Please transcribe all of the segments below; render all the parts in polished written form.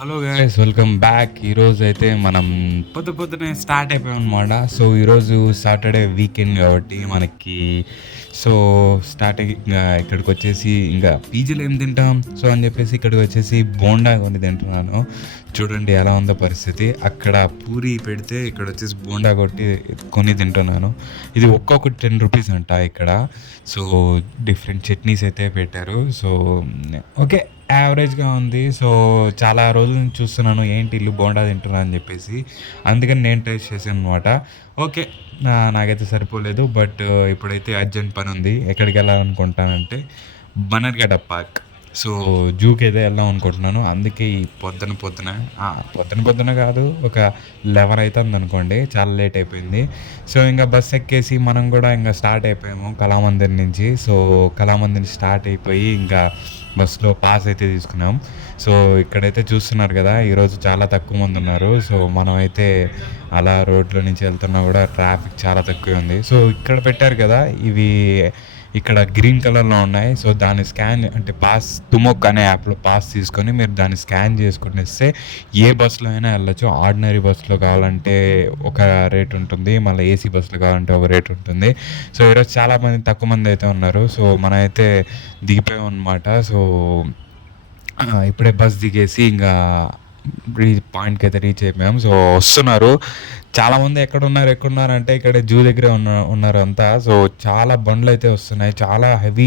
Hello guys, welcome back. ఈరోజు అయితే మనం పొద్దునే స్టార్ట్ అయిపోయామన్నమాట. సో ఈరోజు సాటర్డే వీకెండ్ కాబట్టి మనకి సో స్టార్ట్ ఇంకా ఇక్కడికి వచ్చేసి ఇంకా పీజీలో ఏం తింటాం సో అని చెప్పేసి ఇక్కడికి వచ్చేసి బోండా కొని తింటున్నాను. చూడండి ఎలా ఉందో పరిస్థితి. అక్కడ పూరి పెడితే ఇక్కడ వచ్చేసి బోండా కొని తింటున్నాను. ఇది ఒక్కొక్కటి 10 రూపీస్ అంట ఇక్కడ. సో డిఫరెంట్ చట్నీస్ అయితే పెట్టారు. సో ఓకే, యావరేజ్గా ఉంది. సో చాలా రోజుల నుంచి చూస్తున్నాను ఏంటి ఇల్లు బోండా తింటున్నా అని చెప్పేసి, అందుకని నేను టేస్ట్ చేశాను అనమాట. ఓకే, నాకైతే సరిపోలేదు. బట్ ఇప్పుడైతే అర్జెంట్ పని ఉంది. ఎక్కడికి వెళ్ళాలనుకుంటానంటే బనర్గడ పార్క్. సో జూకి అయితే వెళ్దాం అనుకుంటున్నాను. అందుకే ఈ పొద్దున కాదు, ఒక 11 అవుతుంది అనుకోండి. చాలా లేట్ అయిపోయింది. సో ఇంకా బస్ ఎక్కేసి మనం కూడా ఇంకా స్టార్ట్ అయిపోయాము కళామందిర్ నుంచి. సో కళామందిర్ స్టార్ట్ అయిపోయి ఇంకా బస్సులో పాస్ అయితే తీసుకున్నాం. సో ఇక్కడైతే చూస్తున్నారు కదా, ఈరోజు చాలా తక్కువ మంది ఉన్నారు. సో మనం అయితే అలా రోడ్లో నుంచి వెళ్తున్నా కూడా ట్రాఫిక్ చాలా తక్కువ ఉంది. సో ఇక్కడ పెట్టారు కదా, ఇవి ఇక్కడ గ్రీన్ కలర్లో ఉన్నాయి. సో దాన్ని స్కాన్ అంటే పాస్ టుమోక్ అనే యాప్లో పాస్ తీసుకొని మీరు దాన్ని స్కాన్ చేసుకునేస్తే ఏ బస్సులో అయినా వెళ్ళచ్చు. ఆర్డినరీ బస్సులో కావాలంటే ఒక రేట్ ఉంటుంది, మళ్ళీ ఏసీ బస్సులో కావాలంటే ఒక రేట్ ఉంటుంది. సో ఈరోజు తక్కువ మంది అయితే ఉన్నారు. సో మనం అయితే దిగిపోయాం అనమాట. సో ఇప్పుడే బస్ దిగేసి ఇంకా పాయింట్కి అయితే రీచ్ అయిపోయాం. సో వస్తున్నారు చాలామంది. ఎక్కడున్నారు అంటే ఇక్కడ జూ దగ్గరే ఉన్నారు అంతా. సో చాలా బండ్లు అయితే వస్తున్నాయి. చాలా హెవీ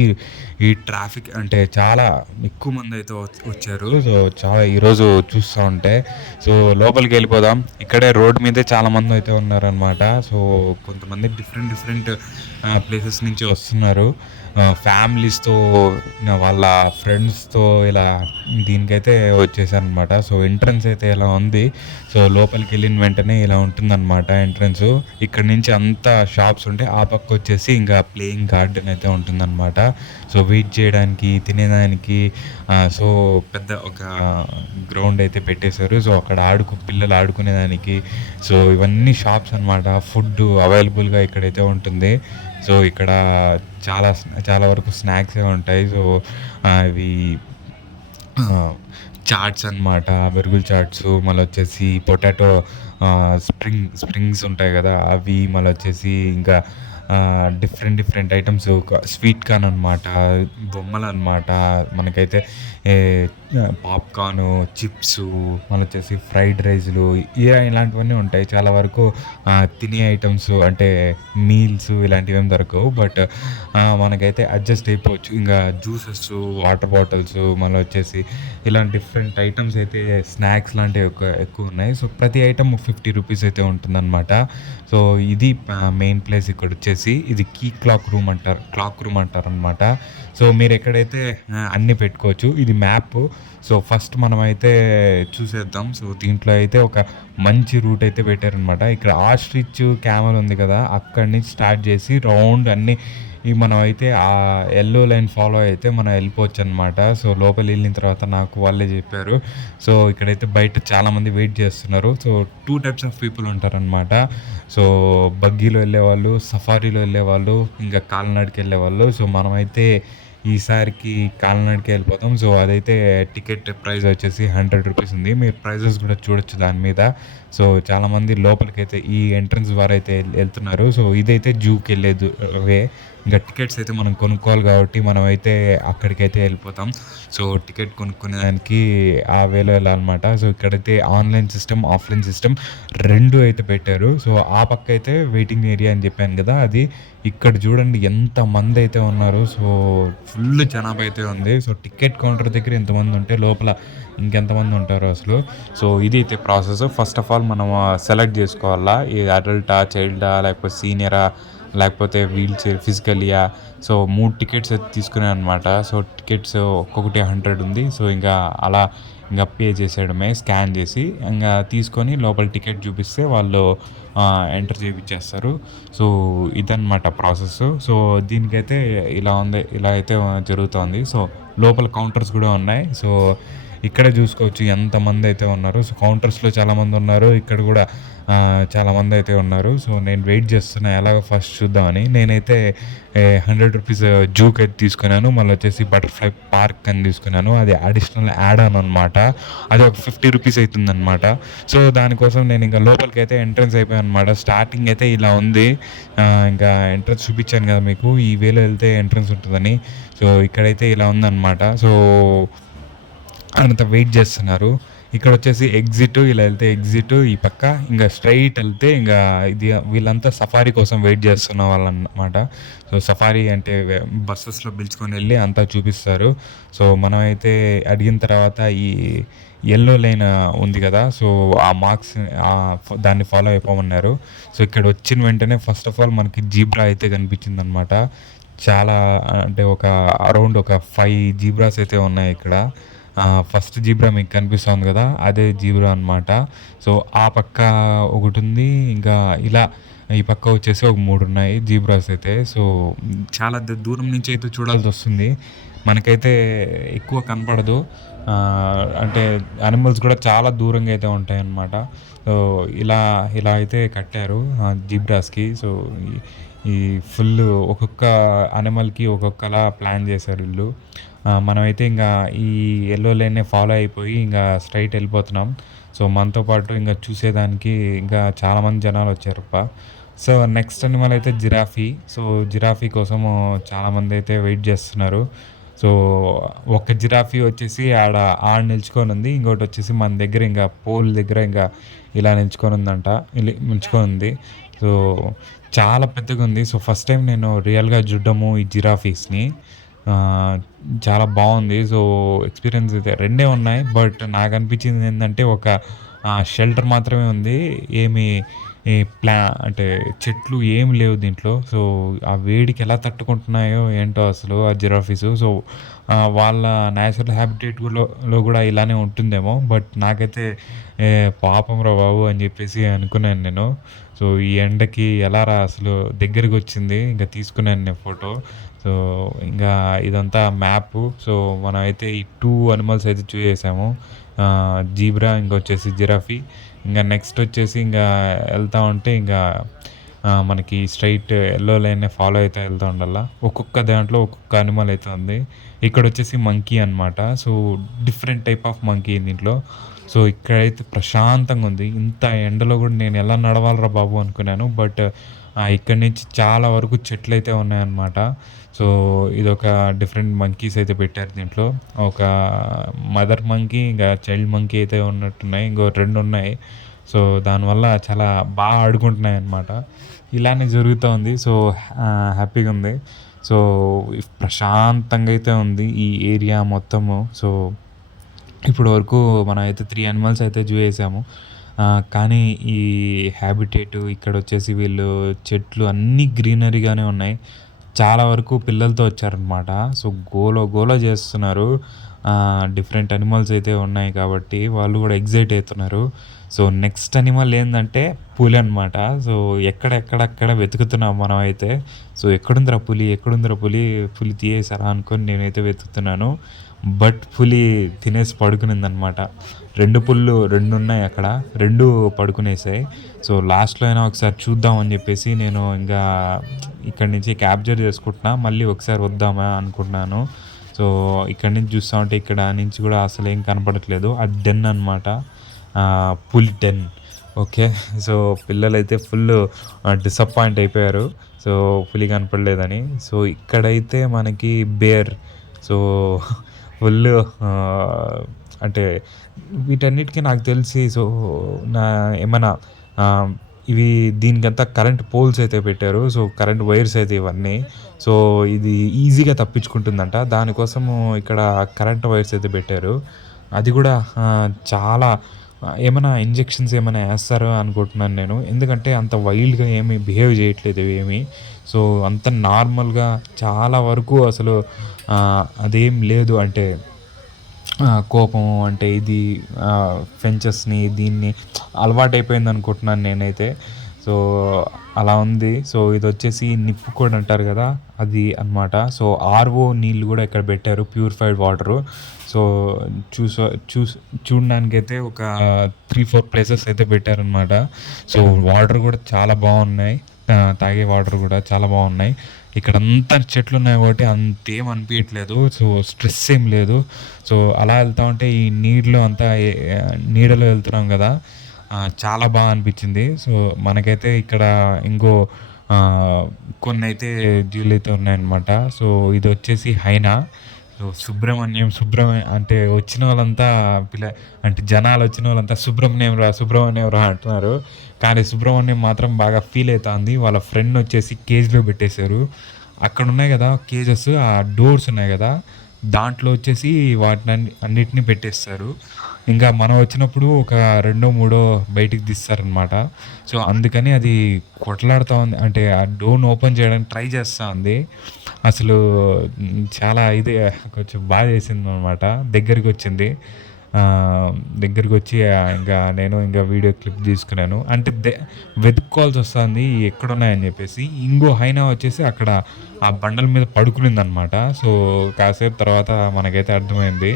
ఈ ట్రాఫిక్, అంటే చాలా ఎక్కువ మంది అయితే వచ్చారు. సో చాలా ఈరోజు చూస్తూ ఉంటే. సో లోపలికి వెళ్ళిపోదాం. ఇక్కడే రోడ్ మీదే చాలామంది అయితే ఉన్నారనమాట. సో కొంతమంది డిఫరెంట్ ప్లేసెస్ నుంచి వస్తున్నారు ఫ్యామిలీస్తో, వాళ్ళ ఫ్రెండ్స్తో ఇలా దీనికైతే వచ్చేసారనమాట. సో ఎంట్రన్స్ అయితే ఇలా ఉంది. సో లోపలికి వెళ్ళిన వెంటనే ఇలా ఉంటుందన్నమాట ఎంట్రన్స్. ఇక్కడ నుంచి అంతా షాప్స్ ఉంటాయి. ఆ పక్క వచ్చేసి ఇంకా ప్లేయింగ్ గార్డెన్ అయితే ఉంటుందన్నమాట. సో వెయిట్ చేయడానికి, తినేదానికి సో పెద్ద ఒక గ్రౌండ్ అయితే పెట్టేశారు. సో అక్కడ పిల్లలు ఆడుకునేదానికి. సో ఇవన్నీ షాప్స్ అనమాట. ఫుడ్ అవైలబుల్గా ఇక్కడైతే ఉంటుంది. సో ఇక్కడ చాలా చాలా వరకు స్నాక్సే ఉంటాయి. సో ఇవి చాట్స్ అనమాట, బెరుగుల్ చాట్స్, మళ్ళీ వచ్చేసి పొటాటో స్ప్రింగ్స్ ఉంటాయి కదా అవి, మళ్ళీ వచ్చేసి ఇంకా డిఫరెంట్ ఐటమ్స్, స్వీట్ కార్న్ అనమాట, బొమ్మలు అనమాట. మనకైతే పాప్కార్న్, చిప్స్, మళ్ళీ వచ్చేసి ఫ్రైడ్ రైస్లు ఇలాంటివన్నీ ఉంటాయి. చాలా వరకు తినే ఐటమ్స్ అంటే మీల్స్ ఇలాంటివి ఏం దొరకవు. బట్ మనకైతే అడ్జస్ట్ అయిపోవచ్చు. ఇంకా జ్యూసెస్, వాటర్ బాటిల్స్, మళ్ళీ వచ్చేసి ఇలాంటి డిఫరెంట్ ఐటమ్స్ అయితే స్నాక్స్ లాంటివి ఎక్కువ ఉన్నాయి. సో ప్రతి ఐటమ్ 50 రూపీస్ అయితే ఉంటుందన్నమాట. సో ఇది మెయిన్ ప్లేస్. ఇక్కడ వచ్చేసి ఇది క్లాక్ రూమ్ అంటారు అనమాట. సో మీరు ఎక్కడైతే అన్నీ పెట్టుకోవచ్చు. ఇది మ్యాప్. సో ఫస్ట్ మనం అయితే చూసేద్దాం. సో దీంట్లో అయితే ఒక మంచి రూట్ అయితే పెట్టారనమాట. ఇక్కడ ఆస్ట్రిచ్ క్యామెల్ ఉంది కదా, అక్కడి నుంచి స్టార్ట్ చేసి రౌండ్ అన్నీ మనం అయితే ఆ ఎల్లో లైన్ ఫాలో అయితే మనం వెళ్ళిపోవచ్చు అనమాట. సో లోపల వెళ్ళిన తర్వాత నాకు వాళ్ళే చెప్పారు. సో ఇక్కడైతే బయట చాలామంది వెయిట్ చేస్తున్నారు. సో 2 టైప్స్ ఆఫ్ పీపుల్ ఉంటారనమాట. సో బగ్గీలో వెళ్ళేవాళ్ళు, సఫారీలో వెళ్ళేవాళ్ళు, ఇంకా కాలినడకి వెళ్ళేవాళ్ళు. సో మనమైతే ఈసారికి కాలినడకి వెళ్ళిపోతాం. సో అదైతే టికెట్ ప్రైస్ వచ్చేసి 100 రూపీస్ ఉంది. మీరు ప్రైజెస్ కూడా చూడొచ్చు దాని మీద. సో చాలామంది లోపలికైతే ఈ ఎంట్రన్స్ ద్వారా అయితే వెళ్తున్నారు. సో ఇదైతే జూకి వెళ్ళేది వే. ఇంకా టికెట్స్ అయితే మనం కొనుక్కోవాలి కాబట్టి మనమైతే అక్కడికైతే వెళ్ళిపోతాం. సో టికెట్ కొనుక్కునేదానికి ఆ వేలో వెళ్ళాలన్నమాట. సో ఇక్కడైతే ఆన్లైన్ సిస్టమ్, ఆఫ్లైన్ సిస్టమ్ 2 అయితే పెట్టారు. సో ఆ పక్క అయితే వెయిటింగ్ ఏరియా అని చెప్పాను కదా, అది. ఇక్కడ చూడండి ఎంతమంది అయితే ఉన్నారు. సో ఫుల్ జనాభా అయితే ఉంది. సో టికెట్ కౌంటర్ దగ్గర ఎంతమంది ఉంటే లోపల ఇంకెంతమంది ఉంటారో అసలు. సో ఇది అయితే ప్రాసెస్. ఫస్ట్ ఆఫ్ ఆల్ మనం సెలెక్ట్ చేసుకోవాలా, ఇది అడల్టా, చైల్డా, లేకపోతే సీనియరా, లేకపోతే వీల్ చైర్, ఫిజికలియా. సో 3 టికెట్స్ అయితే తీసుకున్నాను అనమాట. సో టికెట్స్ ఒక్కొక్కటి 100 ఉంది. సో ఇంకా పే చేసేయడమే స్కాన్ చేసి. ఇంకా తీసుకొని లోపల టికెట్ చూపిస్తే వాళ్ళు ఎంటర్ చేయించేస్తారు. సో ఇదన్నమాట ప్రాసెస్. సో దీనికైతే ఇలా అయితే జరుగుతుంది. సో లోపల కౌంటర్స్ కూడా ఉన్నాయి. సో ఇక్కడే చూసుకోవచ్చు ఎంతమంది అయితే ఉన్నారు. సో కౌంటర్స్లో చాలామంది ఉన్నారు. ఇక్కడ కూడా చాలామందయితే ఉన్నారు. సో, నేను వెయిట్ చేస్తున్నా ఎలాగో ఫస్ట్ చూద్దామని. నేనైతే రూ. 100 జూకయితే తీసుకున్నాను. మళ్ళొచ్చేసి బటర్‌ఫ్లై పార్క్ అని తీసుకున్నాను. అది అడిషనల్ యాడ్ ఆన్ అనమాట. అది ఒక రూ. 50 అయితుందనమాట. సో, దానికోసం నేనింక లోపలికైతే ఎంట్రన్స్ అయిపోయాననమాట. స్టార్టింగ్ అయితే ఇలా ఉంది. ఇంకా ఎంట్రన్స్ చూపిచ్చాను కదా మీకు. ఈ వేలో ఎళ్తే ఎంట్రన్స్ ఉంటదని. సో, ఇక్కడైతే ఇలా ఉందనమాట. సో, అంత వెయిట్ చేస్తున్నారు. ఇక్కడొచ్చేసి ఎగ్జిట్ ఇలా ఎళ్తే ఎగ్జిట్ ఈ పక్క. ఇంగ స్ట్రెయిట్ ఎళ్తే ఇంగా ఇది వీళ్ళంతా సఫారీ కోసం వెయిట్ చేస్తున్న వాళ్ళనమాట. సో, సఫారీ అంటే బసెస్‌లో పిలుచుకొనెళ్ళి అంతా చూపిస్తారు. సో, మనమైతే అడిగిన తర్వాత ఈ యెల్లో లైన్ ఉంది గదా! సో, ఆ మార్క్స్ దాన్ని ఫాలో అయిపోమన్నారు. సో, ఇక్కడొచ్చిన వెంటనే ఫస్ట్ ఆఫ్ ఆల్ మనకి జీబ్రా అయితే కనిపించిందనమాట. చాలా అంటే ఒక అరౌండ్ ఒక 5 జీబ్రాస్ అయితే ఉన్నాయిక్కడ. ఫస్ట్ జీబ్రా మీకు కనిపిస్తోంది గదా! అదే జీబ్రా అనమాట. సో, ఆ పక్క ఒకటుంది. ఇంకా ఇలా ఈ పక్క వచ్చేసి ఒక 3 ఉన్నాయి జీబ్రాస్ అయితే. సో, చాలా దూరం నుంచి అయితే చూడాల్సొస్తుంది. మనకైతే ఎక్కువ కనపడదు. అంటే యానిమల్స్ కూడా చాలా దూరంగా అయితే ఉంటాయన్నమాట. సో, ఇలా ఇలా అయితే కట్టారు జీబ్రాస్‌కి. సో, ఈ ఈ ఫుల్లు ఒక్కొక్క యానిమల్‌కి ఒక్కొక్కలా ప్లాన్ చేశారు ఈళ్ళు. మనమైతే ఇంగా ఈ యెల్లో లైన్‌నే ఫాలో అయిపోయి ఇంగా స్ట్రెయిట్ ఎళ్ళిపోతున్నాం. సో, మనతో పాటు ఇంగా చూసేదానికి ఇంకా చాలామంది జనాలొచ్చారబ్బా! సో, నెక్స్ట్ అనిమల్ అయితే జిరాఫీ. సో, జిరాఫీ కోసము చాలామందైతే వెయిట్ జేస్తున్నారు. సో, ఒక జిరాఫీ వచ్చేసి ఆడ నిల్చుకొనుంది. ఇంకోటొచ్చేసి మన దగ్గర ఇంగ పోల్ దగ్గర ఇంగ ఇలా నిల్చుకొనుందంట. నిల్చుకొనుంది. సో, చాలా పెద్దగుంది. సో, ఫస్ట్ టైమ్ నేను రియల్‌గా జూడ్డము ఈ జిరాఫీస్‌ని. ఆహ్, చాలా బావుంది. సో, ఎక్స్‌పీరియన్స్ అయితే రెండే ఉన్నాయి. బట్ నాకనిపించిందేందంటే ఒక షెల్టర్ మాత్రమే ఉంది. ఏమి ఈ అంటే చెట్లు ఏమి లేవు దీంట్లో. సో, ఆ వేడికి ఎలా తట్టుకుంటున్నాయో ఏంటో అసలు ఆ జిరాఫీసు. సో, వాళ్ళ నేచురల్ హ్యాబిటేట్‌లో గూడా ఇలానే ఉంటుందేమో. బట్ నాకైతే పాపంరా బాబు! అని జెప్పేసి అనుకున్నాను నేను. సో, ఈ ఎండకి ఎలారా అసలు దగ్గరికొచ్చింది. ఇంక తీసుకున్నాను నేను ఫోటో. సో, ఇంగా ఇదంతా మ్యాపు. సో, మనమైతే ఈ 2 అనిమల్స్ అయితే చూసేసాము. జీబ్రా ఇంకొచ్చేసి జిరాఫీ. ఇంగ నెక్స్ట్ వచ్చేసి ఇంగా ఎళ్తా ఉంటే ఇంగా మనకి స్ట్రెయిట్ యెల్లో లైన్‌నే ఫాలో అయితా ఎళ్తా ఉండాల. ఒక్కొక్క దాంట్లో ఒక్కొక్క అనిమల్ అయితే ఉంది. ఇక్కడొచ్చేసి మంకీ అనమాట. So, different type of monkey దీంట్లో. సో, ఇక్కడైతే ప్రశాంతంగుంది. ఇంత ఎండలో గూడా నేను ఎలా నడవాలిరా బాబు! అనుకున్నాను. బట్ ఇక్కడి నుంచి చాలా వరకు చెట్లయితే ఉన్నాయన్నమాట. సో, ఇదొక డిఫరెంట్ మంకీస్ అయితే పెట్టారు దీంట్లో. ఒక మదర్ మంకీ, ఇంకా చైల్డ్ మంకీ అయితే ఉన్నట్టున్నాయి. ఇంకో 2 ఉన్నాయి. సో, దానివల్ల చాలా ఆడుకుంటున్నాయన్నమాట. ఇలానే జరుగుతా ఉంది. సో, హ్యాపీగుంది. సో, ప్రశాంతంగా అయితే ఉంది ఈ ఏరియా మొత్తము. సో, ఇప్పటి వరకు మనమైతే 3 యానిమల్స్ అయితే చూసేసాము. కానీ ఈ హ్యాబిటేట్ ఇక్కడొచ్చేసి వీళ్ళు చెట్లు అన్నీ గ్రీనరీగానే ఉన్నాయి. చాలా వరకు పిల్లలతో వచ్చారనమాట. సో, గోల చేస్తున్నారు. డిఫరెంట్ యానిమల్స్ అయితే ఉన్నాయి కాబట్టి వాళ్ళు కూడా ఎక్సైట్ అయితున్నారు. సో, నెక్స్ట్ యానిమల్ ఏందంటే పులనమాట. సో, ఎక్కడెక్కడక్కడ వెతుకుతున్నాం మనమైతే. సో, ఎక్కడుందిరా పులి? ఎక్కడుందిరా పులి? పులి తీయేసారా అనుకోని నేనైతే వెతుకుతున్నాను. బట్ పులి తినేసి పడుకునిందనమాట. 2 పులులు 2 ఉన్నాయి అక్కడ. 2 పడుకునేసాయి. సో, లాస్ట్‌లో అయినా ఒకసారి చూద్దాం అని చెప్పేసి నేను ఇంగా ఇక్కడి నుంచి క్యాప్చర్ చేసుకుంటున్నా. మళ్ళీ ఒకసారి వద్దామా అనుకుంటున్నాను. సో, ఇక్కడి నుంచి చూస్తా ఉంటే ఇక్కడ నుంచి కూడా అసలేం కనపడట్లేదు. అది డెన్ అనమాట. పులి డెన్. ఓకే. సో, పిల్లలైతే ఫుల్లు డిసప్పాయింట్ అయిపోయారు. సో, పులి కనపడలేదని. సో, ఇక్కడైతే మనకి బేర్. సో, ఫుల్లు అంటే వీటన్నిటికి నాకు తెలిసి సో, నా ఏమన్నా ఆహ్, ఇవి దీనికంతా కరెంట్ పోల్స్ అయితే పెట్టారు. సో, కరెంట్ వైర్స్ అయితే ఇవన్నీ. సో, ఇది ఈజీగా తప్పించుకుంటుందంట. దానికోసము ఇక్కడ కరెంట్ వైర్స్ అయితే పెట్టారు. అది గూడా చాలా ఏమన్నా ఇంజెక్షన్స్ ఏమైనా ఏస్తారా అనుకుంటున్నాను నేను. ఎందుకంటే అంత వైల్డ్‌గా ఏమి బిహేవ్ చేయట్లేదు ఇవేమి. సో, అంత నార్మల్‌గా చాలా వరకు అసలు అదేం లేదు. అంటే కోపం అంటే ఇది ఫెంచెస్‌ని దీన్ని అలవాటయిపోయిందనుకుంటున్నాను నేనైతే. సో, అలా ఉంది. సో, ఇదొచ్చేసి నిప్పు కోడ్ అంటారు గదా! అది అనమాట. సో, ఆర్‌ఓ నీళ్ళు గూడా ఇక్కడ పెట్టారు. Purified water. సో, చూసా చూస్ చూడడానికైతే ఒక 3, 4 ప్లేసెస్ అయితే పెట్టారనమాట. సో, వాటర్ గూడా చాలా బావున్నాయి. తాగే వాటర్ గూడా చాలా బావున్నాయి. ఇక్కడంతా చెట్లున్నాయి కాబట్టి అంతేం అనిపియట్లేదు. సో, స్ట్రెస్ ఏం లేదు. సో, అలా ఎళ్తా ఉంటే ఈ నీడలో అంతా నీడలో వెళ్తున్నాం గదా! చాలా అనిపిచ్చింది. సో, మనకైతే ఇక్కడ ఇంకో ఆహ్, కొన్నైతే జీవులైతే ఉన్నాయన్నమాట. సో, ఇదొచ్చేసి హైనా. సో, సుబ్రహ్మణ్యం అంటే వచ్చినోళ్ళంతా పిల్ల అంటే జనాలొచ్చినోళ్ళంతా సుబ్రహ్మణ్యం రా అంటున్నారు. కానీ సుబ్రహ్మణ్యం మాత్రం బాగా ఫీల్ అయితాంది. వాళ్ళ ఫ్రెండ్‌నొచ్చేసి కేజ్‌లో పెట్టేశారు. అక్కడున్నాయి గదా! కేజెస్ ఆ డోర్స్ ఉన్నాయి గదా! దాంట్లో వచ్చేసి అన్నిటిని పెట్టేస్తారు. ఇంకా మనం వచ్చినప్పుడు ఒక రెండో, మూడో బయటికి తీస్తారనమాట. సో, అందుకని అది కొట్లాడుతా ఉంది. అంటే ఆ డోర్‌ని ఓపెన్ చేయడానికి ట్రై చేస్తా ఉంది. అసలు చాలా ఇది కొంచెం బాధేసిందనమాట. దగ్గరికొచ్చింది. దగ్గరికొచ్చి ఇంకా నేను ఇంకా వీడియో క్లిప్ తీసుకున్నాను. అంటే వెతుక్కోవాల్సొస్తాంది ఎక్కడున్నాయని జెప్పేసి. ఇంకో హైనా వచ్చేసి అక్కడ ఆ బండల మీద పడుకునిందనమాట. సో, కాసేపు తర్వాత మనకైతే అర్థమైంది.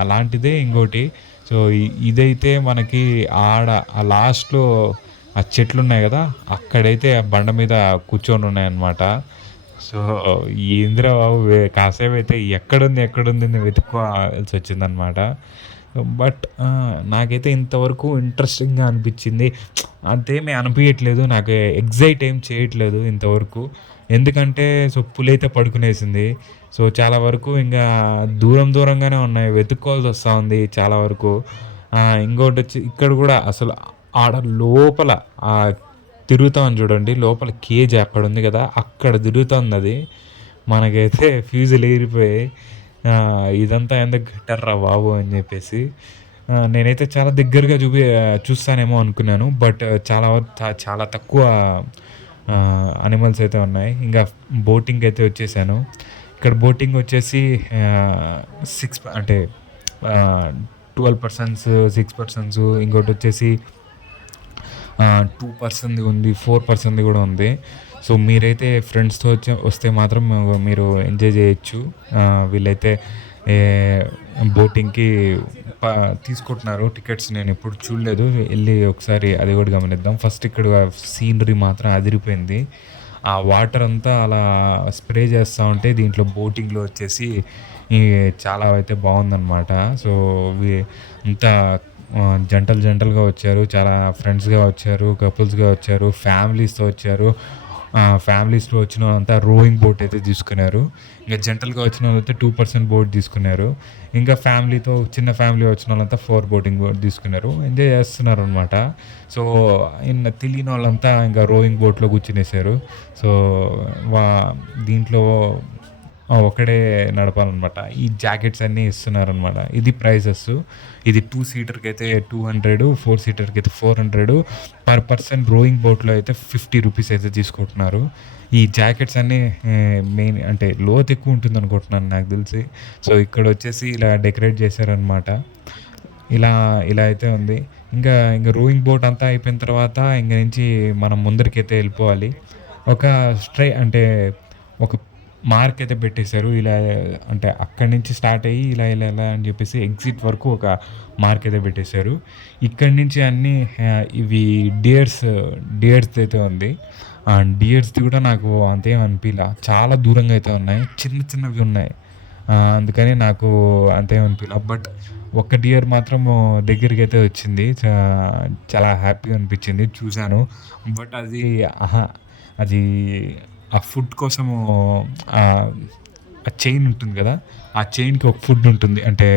అలాంటిదే ఇంకోటి. సో, ఇదైతే మనకి ఆడ ఆ లాస్ట్‌లో ఆ చెట్లున్నాయి గదా! అక్కడైతే ఆ బండ మీద కూర్చొనున్నాయన్నమాట. సో, ఏందిరా బాబు కాసేపయితే ఎక్కడుంది అని వెతుక్కోవాల్సొచ్చిందనమాట. బట్ నాకైతే ఇంతవరకు ఇంట్రెస్టింగ్‌గా అనిపిచ్చింది. అంతేమీ అనిపియట్లేదు. నాకు ఎక్సైట్ ఏం చేయట్లేదు ఇంతవరకు. ఎందుకంటే పులైతే పడుకునేసింది. సో, చాలా వరకు ఇంగా దూరంగానే ఉన్నాయి. వెతుక్కోవాల్సొస్తా ఉంది చాలా వరకు. ఇంకోటొచ్చి ఇక్కడ గూడా అసలు ఆడ లోపల తిరుగుతాం చూడండి. లోపల కేజ్ అక్కడుంది గదా! అక్కడ తిరుగుతోందది. మనకైతే ఫ్యూజులెగిరిపోయాయి. ఇదంతా ఎందుకు కట్టారురా బాబు! అని జెప్పేసి. నేనైతే చాలా దగ్గరగా చూస్తానేమో అనుకున్నాను. బట్ చాలా తక్కువ అనిమల్స్ అయితే ఉన్నాయి. ఇంగా బోటింగ్‌కైతే వచ్చేసాను. ఇక్కడ బోటింగ్ వచ్చేసి 6 అంటే 12 పర్సన్స్, 6 పర్సన్స్ ఇంకోటొచ్చేసి 2 పర్సన్‌ది ఉంది. 4 పర్సన్‌ది గూడా ఉంది. సో, మీరైతే ఫ్రెండ్స్‌తో వస్తే మాత్రం మీరు ఎంజాయ్ జేయొచ్చు. వీళ్ళైతే ఏ బోటింగ్‌కి ప తీసుకుంటున్నారు టికెట్స్. నేనెప్పుడు చూడలేదు. ఎళ్లి ఒకసారి అది గూడా గమనిద్దాం. ఫస్ట్ ఇక్కడ సీనరీ మాత్రం అదిరిపోయింది. ఆ వాటర్ అంతా అలా స్ప్రే చేస్తా ఉంటే దీంట్లో బోటింగ్‌లో వచ్చేసి ఈ చాలా అయితే బావుందనమాట. సో, వి అంతా జంటలుగా వచ్చారు. చాలా ఫ్రెండ్స్‌గా వచ్చారు. కపుల్స్‌గా వచ్చారు. ఫ్యామిలీస్‌తో వచ్చారు. ఫ్యామిలీస్‌లో వచ్చిన వాళ్ళంతా రోయింగ్ బోట్ అయితే తీసుకున్నారు. ఇంక జంటలుగా వచ్చిన వాళ్ళైతే 2 పర్సన్ బోట్ తీసుకున్నారు. ఇంకా చిన్న ఫ్యామిలీ వచ్చిన వాళ్ళంతా 4 బోటింగ్ బోట్ తీసుకున్నారు. ఎంజాయ్ చేస్తున్నారనమాట. సో, తెలియని వాళ్ళంతా ఇంకా రోయింగ్ బోట్‌లో కూర్చునేసారు. సో, వా దీంట్లో ఒకడే నడపాలనమాట. ఈ జాకెట్స్ అన్నీ ఇస్తున్నారనమాట. ఇది ప్రైజెస్. ఇది 2 సీటర్‌కైతే 200, 4 సీటర్‌కైతే 400. పర్ పర్సన్ రోయింగ్ బోట్‌లో అయితే ₹50 అయితే తీసుకుంటున్నారు. ఈ జాకెట్స్ అన్నీ మెయిన్ అంటే లోతు ఎక్కువ ఉంటుందనుకుంటున్నాను నాకు తెలిసి. సో, ఇక్కడొచ్చేసి ఇలా డెకరేట్ చేశారనమాట. ఇలా ఇలా అయితే ఉంది. ఇంక రోయింగ్ బోట్ అంతా అయిపోయిన తర్వాత ఇంక నుంచి మనం ముందరికైతే వెళ్ళిపోవాలి. ఒక అంటే ఒక మార్క్ అయితే పెట్టేశారు. ఇలా అంటే అక్కడి నుంచి స్టార్ట్ అయ్యి ఇలా అని చెప్పేసి ఎగ్జిట్ వరకు ఒక మార్క్ అయితే పెట్టేశారు. ఇక్కడి నుంచి అన్నీ ఇవి డియర్స్‌దయితే ఉంది. డియర్స్‌ది కూడా నాకు అంతేం అనిపియలా. చాలా దూరంగా అయితే ఉన్నాయి. చిన్నవి ఉన్నాయి. అందుకని నాకు అంతేం అనిపియలా. బట్ ఒక్క డియర్ మాత్రం దగ్గరికైతే వచ్చింది. చాలా హ్యాపీగా అనిపించింది. చూసాను. బట్ అది ఆ ఫుడ్ కోసము ఆహ్, ఆ చైన్ ఉంటుంది గదా! ఆ చైన్‌కి ఒక ఫుడ్ ఉంటుంది. అంటే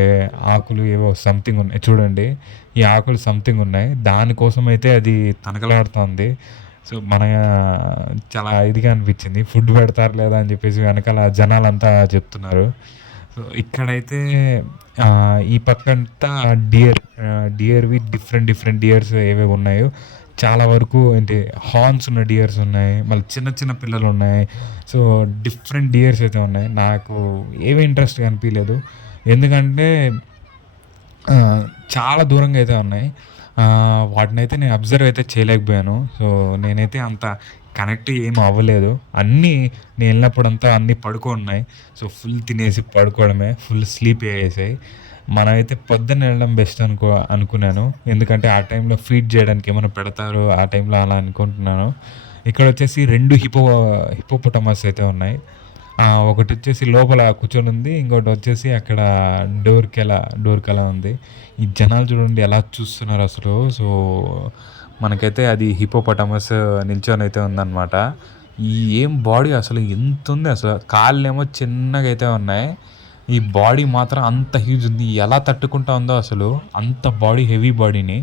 ఆకులు ఏవో సంథింగ్ ఉన్నాయి చూడండి. ఈ ఆకులు సంథింగ్ ఉన్నాయి. దానికోసమైతే అది తనకలాడుతోంది. సో, చాలా ఇదిగా అనిపించింది. ఫుడ్ పెడతారా లేదా అని చెప్పేసి వెనకాల జనాలంతా చెప్తున్నారు. సో, ఇక్కడైతే ఈ పక్కంతా డియర్‌వి డిఫరెంట్ డియర్స్ ఏవేవి ఉన్నాయో చాలా వరకు ఏంటి హార్న్స్ ఉన్న డియర్స్ ఉన్నాయి. మళ్ళీ చిన్న పిల్లలున్నాయి. సో, డిఫరెంట్ డియర్స్ అయితే ఉన్నాయి. నాకు ఏమి ఇంట్రెస్ట్‌గా అనిపియలేదు. ఎందుకంటే ఆహ్, చాలా దూరంగా అయితే ఉన్నాయి. వాటినైతే నేను అబ్జర్వ్ అయితే చేయలేకపోయాను. సో, నేనైతే అంత కనెక్ట్ ఏమి అవ్వలేదు. అన్నీ నేనెళ్ళినప్పుడంతా అన్నీ పడుకోనున్నాయి. సో, ఫుల్ తినేసి పడుకోవడమే. Full sleepy అయ్యేసాయి. మనమైతే పొద్దున్న వెళ్ళడం బెస్ట్ అనుకున్నాను. ఎందుకంటే ఆ టైంలో ఫీడ్ జేయడానికి ఏమైనా పెడతారు. ఆ టైంలో అలా అనుకుంటున్నాను. ఇక్కడొచ్చేసి 2 హిప్పోపోటమస్ అయితే ఉన్నాయి. ఒకటొచ్చేసి లోపల కూర్చొనుంది. ఇంకోటొచ్చేసి అక్కడ డోర్‌కలా ఉంది. ఈ జనాలు చూడండి ఎలా చూస్తున్నారసలు. సో, మనకైతే అది హిప్పోపోటమస్ నిల్చొనైతే ఉందనమాట. ఈ ఏం బాడీ అసలు ఎంతుంది అసలు. కాళ్ళేమో చిన్నగైతే ఉన్నాయి. ఈ బాడీ మాత్రం అంత హ్యూజ్ ఉంది. ఎలా తట్టుకుంటా ఉందో అసలు. అంత బాడీ హెవీ బాడీని.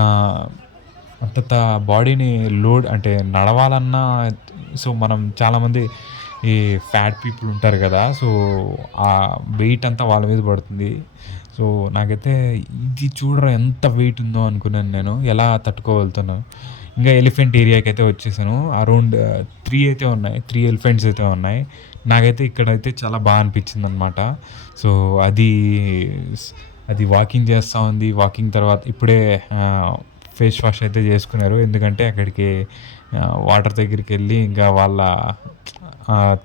ఆహ్, అంతంత బాడీని లోడ్ అంటే నడవాలన్నా సో, మనం చాలామంది ఈ ఫ్యాట్ పీపుల్ ఉంటారు గదా! సో, ఆ వెయిట్ అంతా వాళ్ళ మీద పడుతుంది. సో, నాకైతే ఇది చూడరా ఎంత వెయిట్ ఉందో అనుకున్నాను నేను. ఎలా తట్టుకోగలుగుతానో. ఇంగా ఎలిఫెంట్ ఏరియాకైతే వచ్చేసాను. అరౌండ్ 3 అయితే ఉన్నాయి. 3 ఎలిఫెంట్స్ అయితే ఉన్నాయి. నాకైతే ఇక్కడైతే చాలా అనిపించిందనమాట. సో, అది స్ అది వాకింగ్ చేస్తా ఉంది. వాకింగ్ తర్వాత ఇప్పుడే ఫేస్ వాష్ అయితే చేసుకున్నారు. ఎందుకంటే అక్కడికి వాటర్ దగ్గరికెళ్ళి ఇంకా వాళ్ళ ఆహ్,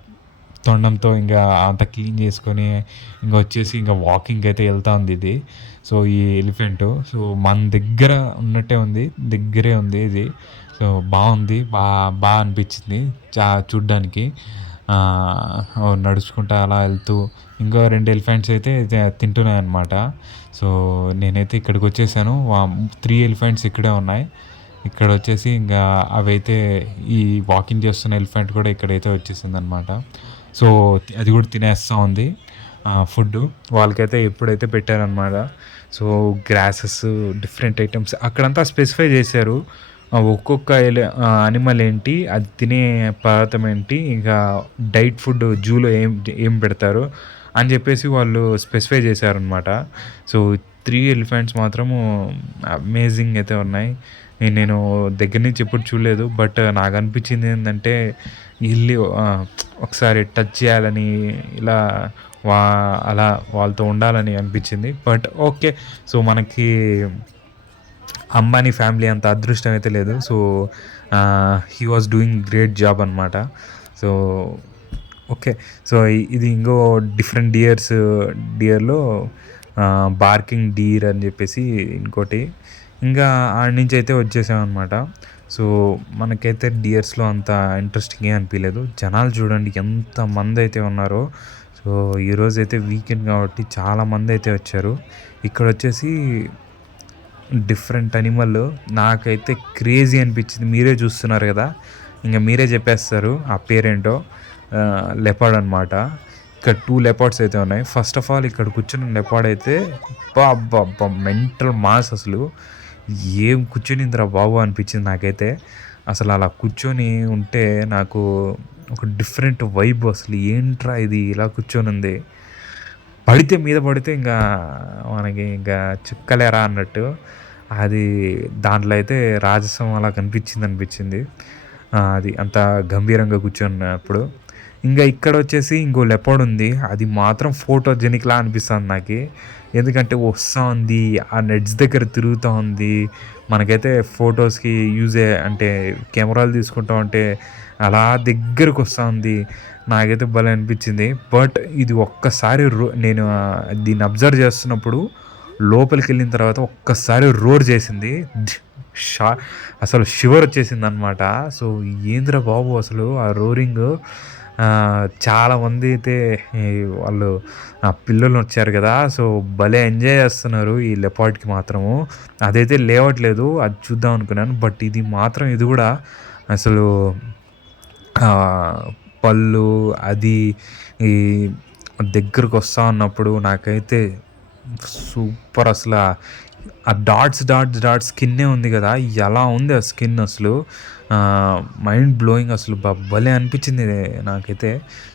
తొండంతో ఇంగా అంతా క్లీన్ చేసుకొని, ఇంక వచ్చేసి ఇంక వాకింగ్‌కయితే ఎళ్తా ఉంది ఇది. సో, ఈ ఎలిఫెంటు. సో, మన దగ్గర ఉన్నట్టే ఉంది. దగ్గరే ఉంది ఇది. సో, బావుంది. అనిపిచ్చింది చూడ్డానికి. నడుచుకుంటా అలా ఎళ్తూ ఇంకో 2 ఎలిఫెంట్స్ అయితే తింటున్నాయనమాట. సో, నేనైతే ఇక్కడికొచ్చేసాను. 3 ఎలిఫెంట్స్ ఇక్కడే ఉన్నాయి. ఇక్కడొచ్చేసి ఇంగా అవైతే ఈ వాకింగ్ చేస్తున్న ఎలిఫెంట్ కూడా ఇక్కడైతే వచ్చేసిందనమాట. సో, అది కూడా తినేస్తా ఉంది ఫుడ్డు. వాళ్ళకైతే ఎప్పుడైతే పెట్టారనమాట. సో, గ్రాసెస్ డిఫరెంట్ ఐటెమ్స్ అక్కడంతా స్పెసిఫై చేశారు. ఒక్కొక్క యానిమల్ ఏంటి, అది తినే పదార్థం ఏంటి, ఇంకా డైట్ ఫుడ్ జూలో ఏం పెడతారు అని చెప్పేసి వాళ్ళు స్పెసిఫై చేశారనమాట. సో, 3 ఎలిఫెంట్స్ మాత్రము అమేజింగ్ అయితే ఉన్నాయి. నేను దగ్గర నుంచి ఎప్పుడు చూడలేదు. బట్ నాకనిపించింది ఏందంటే ఎళ్లి ఒకసారి టచ్ చేయాలని ఇలా వా అలా వాళ్ళతో ఉండాలని అనిపించింది. But okay. సో, మనకి అంబానీ ఫ్యామిలీ అంత అదృష్టం అయితే లేదు. So, he was doing great job అనమాట. So, okay. సో, ఇది ఇంకో డిఫరెంట్ డియర్‌లో బార్కింగ్ డీర్ అని చెప్పేసి ఇంకోటి. ఇంకా ఆడ నుంచయితే వచ్చేసామనమాట. సో, మనకైతే డియర్స్‌లో అంత ఇంట్రెస్టింగ్ ఏం అనిపియలేదు. జనాలు చూడండి ఎంతమందైతే ఉన్నారో. సో, ఈరోజైతే వీకెండ్ కాబట్టి చాలామందైతే వచ్చారు. ఇక్కడొచ్చేసి డిఫరెంట్ యానిమల్ నాకైతే క్రేజీ అనిపించింది. మీరే చూస్తున్నారు గదా! ఇంక మీరే చెప్పేస్తారు ఆ పేరేంటో. లెపర్డ్ అనమాట. ఇక్కడ 2 లెపర్డ్స్ అయితే ఉన్నాయి. ఫస్ట్ ఆఫ్ ఆల్ ఇక్కడ కూర్చున్న లెపర్డ్ అయితే అబ్బబ్బబ్బా! మెంటల్ మాస్ అసలు. ఏం కూర్చొనిందిరా బాబు అనిపించింది నాకైతే. అసలు అలా కూర్చొని ఉంటే నాకు ఒక డిఫరెంట్ వైబ్ అసలు ఏంట్రా ఇది ఇలా కూర్చొనుంది. మీద పడితే ఇంగా మనకి ఇంకా చుక్కలేరా అన్నట్టు. అది దాంట్లో అయితే రాజసం అలా అనిపించింది. అది అంత గంభీరంగా కూర్చున్నప్పుడు. ఇంగా ఇక్కడొచ్చేసి ఇంకో లెపర్డ్ ఉంది. అది మాత్రం ఫోటోజెనిక్‌లా అనిపిస్తుంది నాకి. ఎందుకంటే వస్తా ఉంది. ఆ నెట్స్ దగ్గర తిరుగుతా ఉంది. మనకైతే ఫోటోస్‌కి అంటే కెమెరాలు తీసుకుంటా ఉంటే అలా దగ్గరకొస్తా ఉంది. నాకైతే భలే అనిపించింది. బట్ ఇది ఒక్కసారి నేను దీన్ని అబ్జర్వ్ చేస్తున్నప్పుడు లోపలికెళ్ళిన తర్వాత ఒక్కసారి రోర్ చేసింది. షా అసలు షివర్ వచ్చేసిందనమాట. సో, ఏందిరా బాబు అసలు ఆ రోరింగు. చాలామంది అయితే ఈ వాళ్ళు పిల్లలొచ్చారు గదా! సో, భలే ఎంజాయ్ చేస్తున్నారు ఈ లెపార్డ్‌కి మాత్రము. అదైతే లేవట్లేదు. అది చూద్దాం అనుకున్నాను. బట్ ఇది మాత్రం ఇది గూడా అసలు పళ్ళు అది ఈ దగ్గరకొస్తా ఉన్నప్పుడు నాకైతే సూపర్ అసల. ఆ డాట్స్ స్కిన్నే ఉంది గదా! ఎలా ఉంది ఆ స్కిన్ అసలు. మైండ్ బ్లోయింగ్ అసలు భలే అనిపించింది నాకైతే.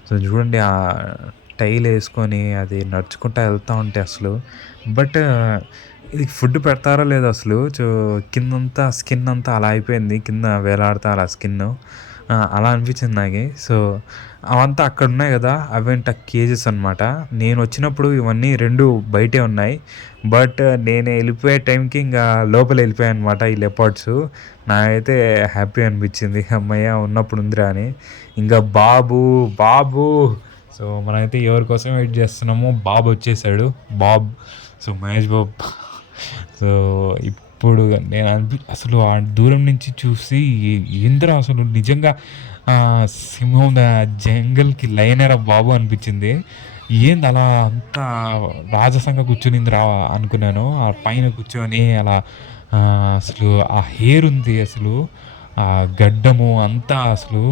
సో, చూడండి టైల్ యేసుకొని అది నడుచుకుంటా ఎళ్తా ఉంటే అసలు. బట్ ఇది ఫుడ్ పెడతారో లేదో అసలు. కిందంతా స్కిన్ అంతా అలా అయిపోయింది. కింద వేలాడతా అలా స్కిన్ను. అలా అనిపించింది నాకి. సో, అవంతా అక్కడున్నాయి గదా! అవేంట కేజెస్ అనమాట. నేనొచ్చినప్పుడు ఇవన్నీ 2 బయటే ఉన్నాయి. బట్ నేను ఎళ్ళిపోయే టైంకి ఇంగా లోపలెళ్ళిపోయాయనమాట ఈ లెపార్డ్సు. నాకైతే హ్యాపీ అనిపించింది. హమ్మయ్య! ఉన్నప్పుడు ఉందిరా అని. ఇంగా బాబు సో, మనమైతే ఎవరి కోసం wait జేస్తున్నామో బాబొచ్చేసాడు. Bob. So, Mahesh Babu. So, ఇప్పుడు నేను అసలు ఆ దూరం నుంచి చూసి ఏందిరా అసలు నిజంగా సింహం జంగల్‌కి లయనేరా బాబు అనిపించింది. ఏంది అలా అంత రాజసంగా కూర్చొనిందిరా అనుకున్నాను. ఆ పైన కూర్చొని అలా అసలు ఆ హెయిర్ ఉంది అసలు. ఆ గడ్డము అంతా అసలు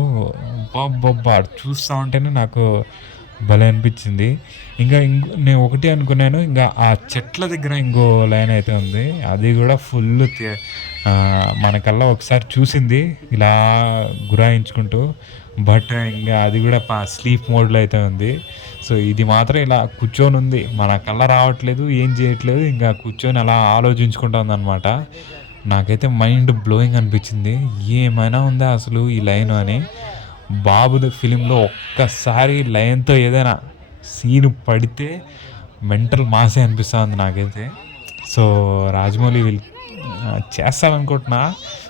అబ్బబ్బబ్బా! చూస్తా ఉంటేనే నాకు భలే అనిపించింది. నేను ఒకటే అనుకున్నాను. ఇంగా ఆ చెట్ల దగ్గర ఇంకో లైన్ అయితే ఉంది. అది గూడా ఫుల్లు మన కల్లా ఒకసారి చూసింది ఇలా గురాయించుకుంటూ. బట్ ఇంగా అది గూడా స్లీప్ మోడ్‌లో అయితే ఉంది. సో, ఇది మాత్రం ఇలా కూర్చొనుంది. మన కల్లా రావట్లేదు, ఏం చేయట్లేదు. ఇంగా కూర్చొని అలా ఆలోచించుకుంటా ఉందనమాట. నాకైతే మైండ్ బ్లోయింగ్ అనిపించింది. ఏమైనా ఉందా అసలు ఈ లైను అని. 'బాబుది' ఫిల్మ్‌లో ఒక్కసారి లయన్‌తో ఏదైనా సీన్ పడితే మెంటల్ మాసే అనిపిస్తా ఉంది నాకైతే. సో, రాజమౌళి చేస్తారనుకుంటున్నా.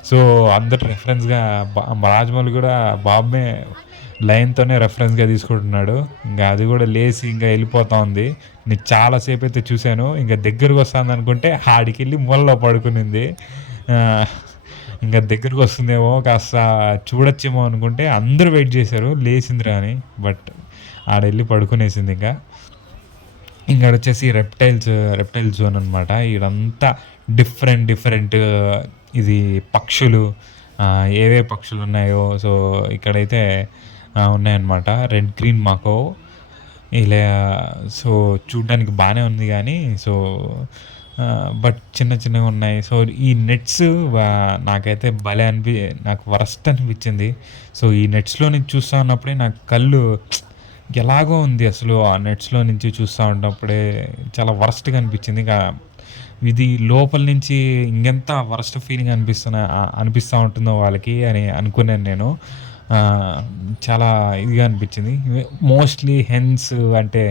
సో, అందరు రెఫరెన్స్‌గా రాజమౌళి గూడా బాబునే లయన్‌తోనే రెఫరెన్స్‌గా తీసుకుంటున్నాడు. ఇంగ అది గూడా లేసి ఇంగ ఎళ్ళిపోతా ఉంది. నేను చాలా సేపయితే చూసాను. ఇంగ దగ్గరకొస్తాందనుకుంటే ఆడికెళ్ళి మూలలో పడుకునింది. ఆహ్, ఇంగ దగ్గరకొస్తుందేమో కాస్త చూడొచ్చేమో అనుకుంటే అందరూ వెయిట్ జేశారు లేసిందిరా అని. బట్ ఆడెళ్ళి పడుకునేసిందింక. ఇంగాడొచ్చేసి రెప్టైల్ జోన్ అనమాట. ఈడంతా డిఫరెంట్ ఇది పక్షులు ఏవే పక్షులున్నాయో సో, ఇక్కడైతే ఉన్నాయన్నమాట. రెడ్, గ్రీన్ మాకో ఇలా సో, చూడ్డానికి బానే ఉంది గానీ, సో, బట్ చిన్నగున్నాయి. సో, ఈ నెట్స్ నాకైతే భలే నాకు వరస్ట్ అనిపిచ్చింది. సో, ఈ నెట్స్‌లో నుంచి చూస్తా ఉన్నప్పుడే నాకు కళ్ళు ఎలాగో ఉంది అసలు. ఆ నెట్స్‌లో నుంచి చూస్తా ఉన్నప్పుడే చాలా వరస్ట్‌గా అనిపిచ్చింది. ఇది లోపల నుంచి ఇంకెంత వరస్ట్ ఫీలింగ్ అనిపిస్తా ఉంటుందో వాళ్ళకి అని అనుకున్నాను నేను. ఆహ్, చాలా ఇదిగా అనిపిచ్చింది. మోస్ట్‌లీ హెన్స్ అంటే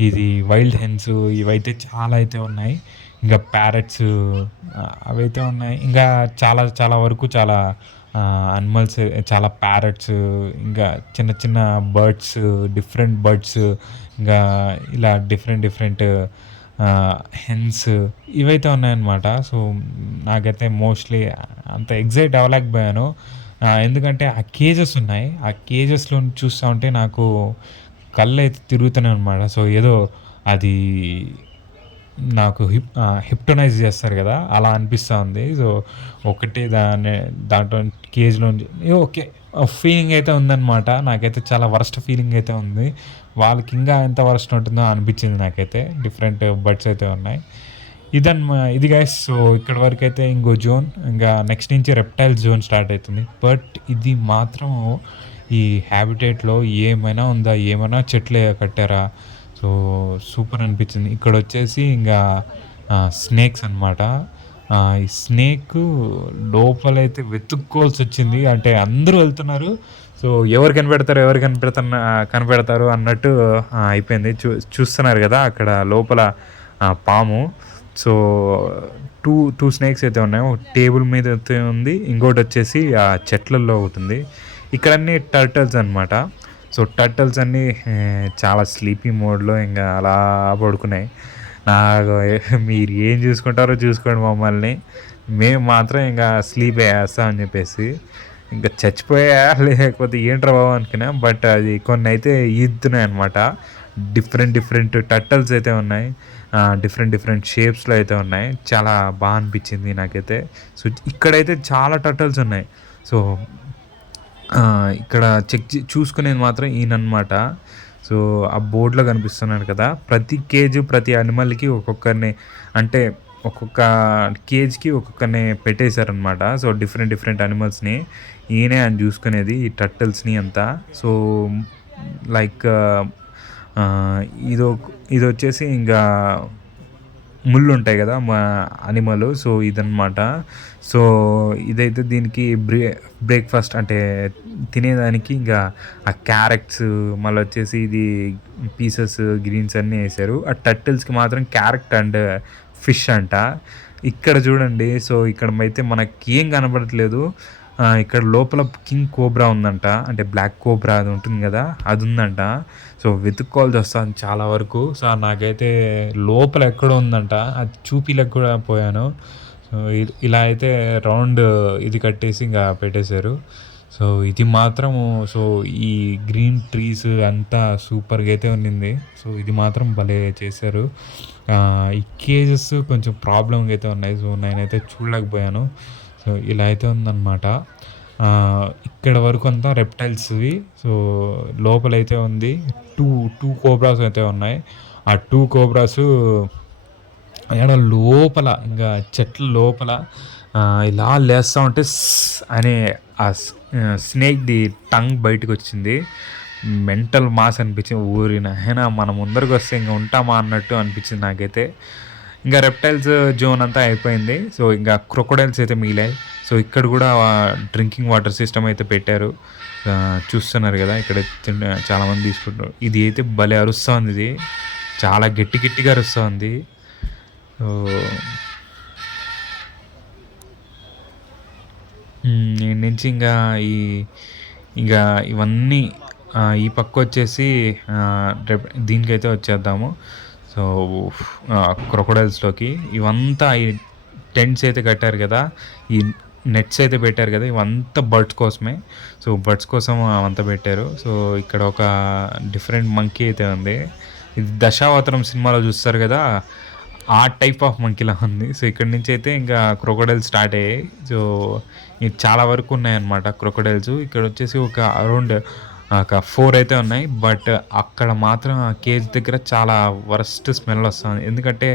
ఇది వైల్డ్ హెన్స్ ఇవైతే చాలా అయితే ఉన్నాయి. ఇంకా ప్యారట్స్ అవైతే ఉన్నాయి. ఇంకా చాలా వరకు చాలా యానిమల్స్ చాలా ప్యారట్స్ ఇంకా చిన్న బర్డ్స్, డిఫరెంట్ బర్డ్స్ ఇంకా ఇలా డిఫరెంట్ హెన్స్ ఇవైతే ఉన్నాయన్నమాట. సో, నాకైతే మోస్ట్‌లీ అంత ఎక్సైట్ అవ్వలేకపోయాను. ఎందుకంటే ఆ కేజెస్ ఉన్నాయి. ఆ కేజెస్‌లో చూస్తా ఉంటే నాకు కళ్ళైతే తిరుగుతున్నాయి అనమాట. సో, ఏదో అది నాకు హిప్నోటైజ్ చేస్తారు గదా! అలా అనిపిస్తా ఉంది. సో, ఒకటే దాంట్లో కేజ్‌లోంచి ఓకే. ఫీలింగ్ అయితే ఉందనమాట. నాకైతే చాలా వరస్ట్ ఫీలింగ్ అయితే ఉంది. వాళ్ళకి ఇంకా ఎంత వరస్ట్ ఉంటుందో అనిపించింది నాకైతే. డిఫరెంట్ బర్డ్స్ అయితే ఉన్నాయి. ఇది గైస్. సో, ఇక్కడి వరకైతే ఇంకో జోన్. ఇంకా నెక్స్ట్ నుంచి రెప్టైల్ జోన్ స్టార్ట్ అయితుంది. బట్ ఇది మాత్రం ఈ హ్యాబిటేట్‌లో ఏమైనా ఉందా? ఏమైనా చెట్లు కట్టారా? సో, సూపర్ అనిపించింది. ఇక్కడొచ్చేసి ఇంగా స్నేక్స్ అనమాట. ఈ స్నేకు లోపలైతే వెతుక్కోవాల్సొచ్చింది. అంటే అందరూ వెళ్తున్నారు. సో, కనిపెడతారు అన్నట్టు అయిపోయింది. చూస్తున్నారు గదా! అక్కడ లోపల పాము. సో, 2 స్నేక్స్ అయితే ఉన్నాయి. ఒక టేబుల్ మీద అయితే ఉంది. ఇంకోటొచ్చేసి ఆ చెట్లల్లో ఒకటుంది. ఇక్కడన్నీ టర్టల్స్ అనమాట. సో, టర్టల్స్ అన్నీ చాలా స్లీపీ మోడ్‌లో ఇంగా అలా పడుకున్నాయి. నాకు మీరు ఏం చూసుకుంటారో చూసుకోండి మమ్మల్ని. మేము మాత్రం ఇంగా స్లీప్ ఏస్తాం అని చెప్పేసి. ఇంక చచ్చిపోయాయా లేకపోతే ఏంట్రా బాబు అనుకున్నా. బట్ అది కొన్నైతే ఈదుతున్నాయన్నమాట. డిఫరెంట్ టర్టల్స్ అయితే ఉన్నాయి. డిఫరెంట్ షేప్స్‌లో అయితే ఉన్నాయి. చాలా అనిపిచ్చింది నాకైతే. సో, ఇక్కడైతే చాలా టర్టల్స్ ఉన్నాయి. సో, ఇక్కడ చూసుకునేది మాత్రం ఈయననమాట. సో, ఆ బోర్డ్‌లో కనిపిస్తున్నాడు కదా! ప్రతి కేజ్, ప్రతి యానిమల్‌కి ఒక్కొక్కరిని అంటే ఒక్కొక్క కేజ్‌కి ఒక్కొక్కరిని పెట్టేశారనమాట. So, different యానిమల్స్‌ని. ఈయనే ఆయన చూసుకునేది ఈ టర్టిల్స్‌ని అంతా. సో, లైక్ ఆహ్, ఇదొచ్చేసి ఇంగా ముళ్ళుంటాయి గదా! యానిమల్. సో, ఇదనమాట. సో, ఇదైతే దీనికి బ్రేక్‌ఫాస్ట్ అంటే తినేదానికి ఇంగా ఆ క్యారెట్స్ మళ్ళొచ్చేసి ఇది పీసెస్, గ్రీన్స్ అన్నీ ఏశారు. ఆ టర్టిల్స్‌కి మాత్రం క్యారెట్ అండ్ ఫిష్ అంట. ఇక్కడ చూడండి. సో, ఇక్కడమైతే మనకేం కనపడట్లేదు. ఇక్కడ లోపల కింగ్ కోబ్రా ఉందంట. అంటే బ్లాక్ కోబ్రా అది ఉంటుంది గదా! అదుందంట. సో, వెతుక్కోవాల్సొస్తాంది చాలా వరకు. సో, నాకైతే లోపల ఎక్కడో ఉందంట. అది చూపియలేక కూడా పోయాను. సో, ఇలా అయితే రౌండ్ ఇది కట్టేసి ఇంగా పెట్టేశారు. సో, ఇది మాత్రము సో, ఈ గ్రీన్ ట్రీస్ అంతా సూపర్‌గా అయితే ఉండింది. సో, ఇది మాత్రం భలే చేశారు. ఈ కేజెస్ కొంచెం ప్రాబ్లమ్‌గా అయితే ఉన్నాయి. సో, నేనైతే చూడలేకపోయాను. సో, ఇలా అయితే ఉందనమాట. ఇక్కడ వరకంతా రెప్టైల్స్‌వి. సో, లోపలైతే ఉంది. 2 కోబ్రాస్ అయితే ఉన్నాయి. ఆ 2 కోబ్రాసు యాడ లోపల ఇంగా చెట్ల లోపల ఇలా లేస్తా ఉంటే అనే స్నేక్‌ది టంగ్ బయటకొచ్చింది. మెంటల్ మాస్ అనిపించింది. ఓరి నాయనా! మన ముందరకొస్తే ఇంక ఉంటామా అన్నట్టు అనిపించింది నాకైతే. ఇంక రెప్టైల్స్ జోన్ అంతా అయిపోయింది. సో, ఇంక క్రొకోడైల్స్ అయితే మిగిలాయి. సో, ఇక్కడ గూడా డ్రింకింగ్ వాటర్ సిస్టమ్ అయితే పెట్టారు. చూస్తున్నారు గదా! ఇక్కడ చాలామంది తీసుకుంటున్నారు. ఇది అయితే భలే అరుస్తా ఉంది ఇది. చాలా గట్టి గట్టిగా అరుస్తా ఉంది. సో, ఈడ నుంచి ఈ ఇంగా ఇవన్నీ ఈ పక్కొచ్చేసి దీనికైతే వచ్చేద్దాము. సో, క్రొకోడైల్స్‌లోకి ఇవంతా ఈ టెంట్స్ అయితే కట్టారు గదా! ఈ నెట్స్ అయితే పెట్టారు గదా! ఇవంతా బర్డ్స్ కోసమే. సో, బర్డ్స్ కోసం అవంతా పెట్టారు. సో, ఇక్కడ ఒక డిఫరెంట్ మంకీ అయితే ఉంది. ఇది 'దశావతారం' సినిమాలో చూస్తారు గదా! ఆ టైప్ ఆఫ్ మంకీలా ఉంది. సో, ఇక్కడి నుంచయితే ఇంకా క్రొకోడైల్స్ స్టార్ట్ అయ్యాయి. సో, ఇది చాలా వరకు ఉన్నాయన్నమాట క్రొకోడైల్స్. ఇక్కడొచ్చేసి ఒక అరౌండ్ ఒక 4 అయితే ఉన్నాయి. బట్ అక్కడ మాత్రం ఆ కేజ్ దగ్గర చాలా వరస్ట్ స్మెల్ వస్తుంది. ఎందుకంటే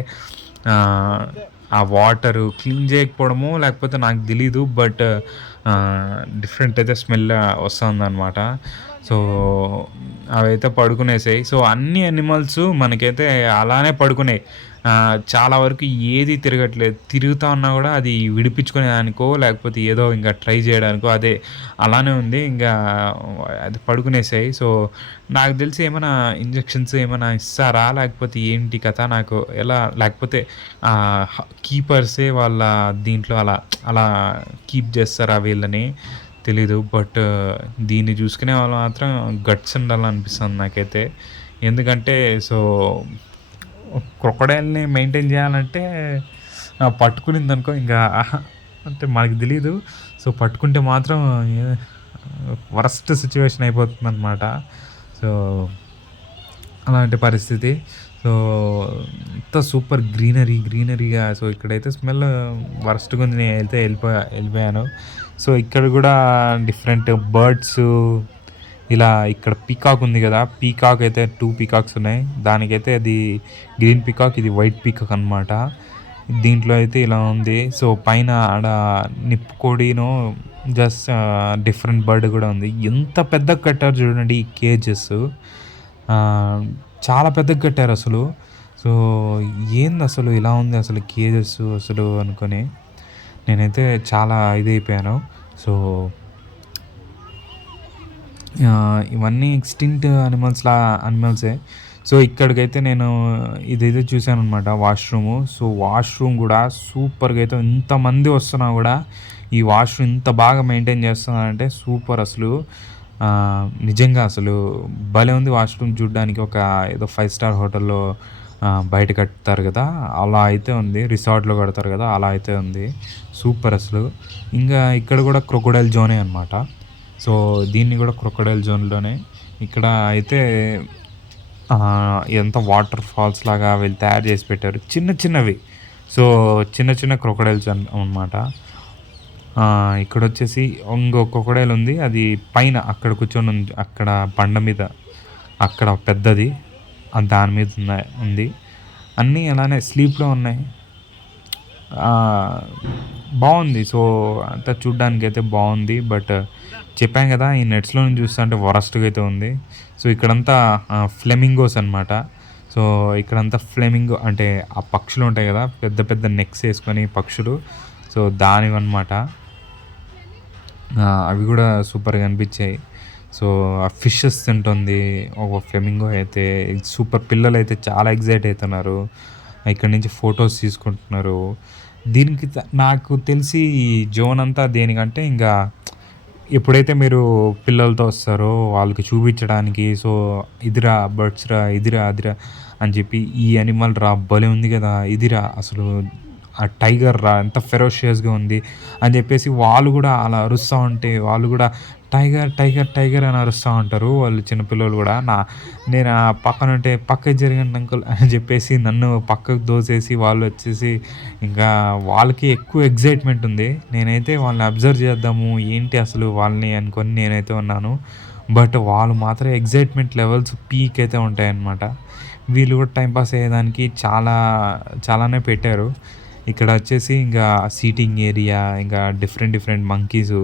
ఆహ్, ఆ వాటరు క్లీన్ చేయకపోవడమో లేకపోతే నాకు తెలీదు. బట్ డిఫరెంట్ అయితే స్మెల్ వస్తుందనమాట. సో, అవైతే పడుకునేసాయి. సో, అన్ని యానిమల్స్ మనకైతే అలానే పడుకున్నాయి. చాలా వరకు ఏది తిరగట్లేదు. తిరుగుతా ఉన్నా గూడా అది విడిపించుకునేదానికో, లేకపోతే ఏదో ఇంక ట్రై జేయడానికో అదే అలానే ఉంది. అది పడుకునేసాయి. సో, నాకు తెలిసి ఏమైనా ఇంజెక్షన్స్ ఏమైనా ఇస్తారా? లేకపోతే ఏంటి కథ? నాకు ఎలా లేకపోతే కీపర్సే వాళ్ళ దీంట్లో అలా కీప్ జేస్తారా వీళ్ళని? తెలీదు. బట్ దీన్ని చూసుకునే వాళ్ళు మాత్రం గట్స్ ఉండాలనిపిస్తుంది నాకైతే. ఎందుకంటే సో క్రొకోడైల్‌ని మెయింటైన్ జేయాలంటే పట్టుకునిందనుకో ఇంగా అంటే మనకు తెలీదు. సో, పట్టుకుంటే మాత్రం ఎ వరస్ట్ సిట్యుయేషన్ అయిపోతుందనమాట. సో, అలాంటి పరిస్థితి. సో, అంతా సూపర్ గ్రీనరీగా సో, ఇక్కడైతే స్మెల్ వరస్ట్‌గుంది. నేనైతే ఎళ్ళిపోయాను. సో, ఇక్కడ గూడా డిఫరెంట్ బర్డ్సు ఇలా ఇక్కడ పీకాక్ ఉంది గదా! పీకాక్ అయితే 2 పీకాక్స్ ఉన్నాయి. దానికైతే అది గ్రీన్ పీకాక్, ఇది వైట్ పీకాక్ అనమాట. దీంట్లో అయితే ఇలా ఉంది. సో, పైన ఆడ నిప్పుకోడిను జస్ట్ డిఫరెంట్ బర్డ్ గూడా ఉంది. ఎంత పెద్దగా కట్టారు చూడండి ఈ కేజెస్. ఆహ్, చాలా పెద్దగా కట్టారసలు. సో, ఏందసలు ఇలా ఉంది అసలు కేజెస్ అసలు అనుకోని నేనైతే చాలా ఇదైపోయాను. సో, ఇవన్నీ ఎక్స్‌టింక్ట్ అనిమల్సే. సో, ఇక్కడికైతే నేను ఇదైతే చూసాననమాట వాష్‌రూము. సో, వాష్‌రూమ్ గూడా సూపర్‌గా అయితే ఇంతమంది వస్తున్నా గూడా ఈ వాష్‌రూమ్ ఇంత బాగా మెయింటైన్ చేస్తున్నారంటే సూపర్ అసలు. నిజంగా అసలు భలే ఉంది వాష్‌రూమ్ చూడ్డానికి. ఒక ఏదో 5 స్టార్ హోటల్‌లో బయట కడతారు గదా! అలా అయితే ఉంది. రిసార్ట్‌లో కడతారు గదా! అలా అయితే ఉంది. సూపర్ అసలు. ఇంగా ఇక్కడ గూడా క్రొకోడైల్ జోనే అనమాట. సో, దీన్ని గూడా క్రొకోడైల్ జోన్‌లోనే. ఇక్కడ అయితే ఇదంతా వాటర్ ఫాల్స్ లాగా వీళ్ళు తయారు చేసి పెట్టారు. చిన్న చిన్నవి. సో, చిన్న చిన్న క్రొకోడైల్స్ అనమాట. ఇక్కడొచ్చేసి ఇంకో క్రొకోడైల్ ఉంది. అది పైన అక్కడ కూర్చొనుంది. అక్కడ బండ మీద అక్కడ పెద్దది. దాని మీద ఉంది. అన్నీ అలానే స్లీప్‌లో ఉన్నాయి. బావుంది. సో, అంతా చూడ్డానికైతే బావుంది. బట్ చెప్పాను గదా! ఈ నెట్స్‌లో నుంచి చూస్తుంటే వరస్ట్‌గా అయితే ఉంది. సో, ఇక్కడంతా ఫ్లెమింగోస్ అనమాట. సో ఇక్కడంతా ఫ్లెమింగో అంటే ఆ పక్షులు ఉంటాయి కదా, పెద్ద పెద్ద నెక్స్ వేసుకొని పక్షులు. సో దానివన్నమాట. అవి కూడా సూపర్గా అనిపించాయి. సో ఆ ఫిషెస్ తింటుంది ఒక ఫ్లెమింగో అయితే. సూపర్, పిల్లలైతే చాలా ఎగ్జైట్ అవుతున్నారు. ఇక్కడి నుంచి ఫొటోస్ తీసుకుంటున్నారు. దీనికి నాకు తెలిసి ఈ జోన్ అంతా దేనికంటే ఇంకా ఎప్పుడైతే మీరు పిల్లలతో వస్తారో వాళ్ళకి చూపించడానికి, సో ఇదిరా బర్డ్స్ రా, ఇదిరా అదిరా అని చెప్పి, ఈ యానిమల్ రా భలే ఉంది కదా, ఇదిరా అసలు ఆ టైగర్ రా ఎంత ఫెరోషియస్గా ఉంది అని చెప్పేసి వాళ్ళు కూడా అలా అరుస్తూ ఉంటే, వాళ్ళు కూడా టైగర్ టైగర్ టైగర్ అని అరుస్తూ ఉంటారు వాళ్ళు చిన్నపిల్లలు కూడా. నేను ఆ పక్కన ఉంటే పక్కకి జరగండి అంకుల్ అని చెప్పేసి నన్ను పక్కకు దోసేసి వాళ్ళు వచ్చేసి ఇంకా వాళ్ళకి ఎక్కువ ఎగ్జైట్మెంట్ ఉంది. నేనైతే వాళ్ళని అబ్జర్వ్ చేద్దాము ఏంటి అసలు వాళ్ళని అనుకొని నేనైతే ఉన్నాను. బట్ వాళ్ళు మాత్రం ఎగ్జైట్మెంట్ లెవెల్స్ పీక్ అయితే ఉంటాయన్నమాట. వీళ్ళు కూడా టైంపాస్ అయ్యేదానికి చాలానే పెట్టారు. ఇక్కడ వచ్చేసి ఇంకా సీటింగ్ ఏరియా, ఇంకా డిఫరెంట్ డిఫరెంట్ మంకీసు.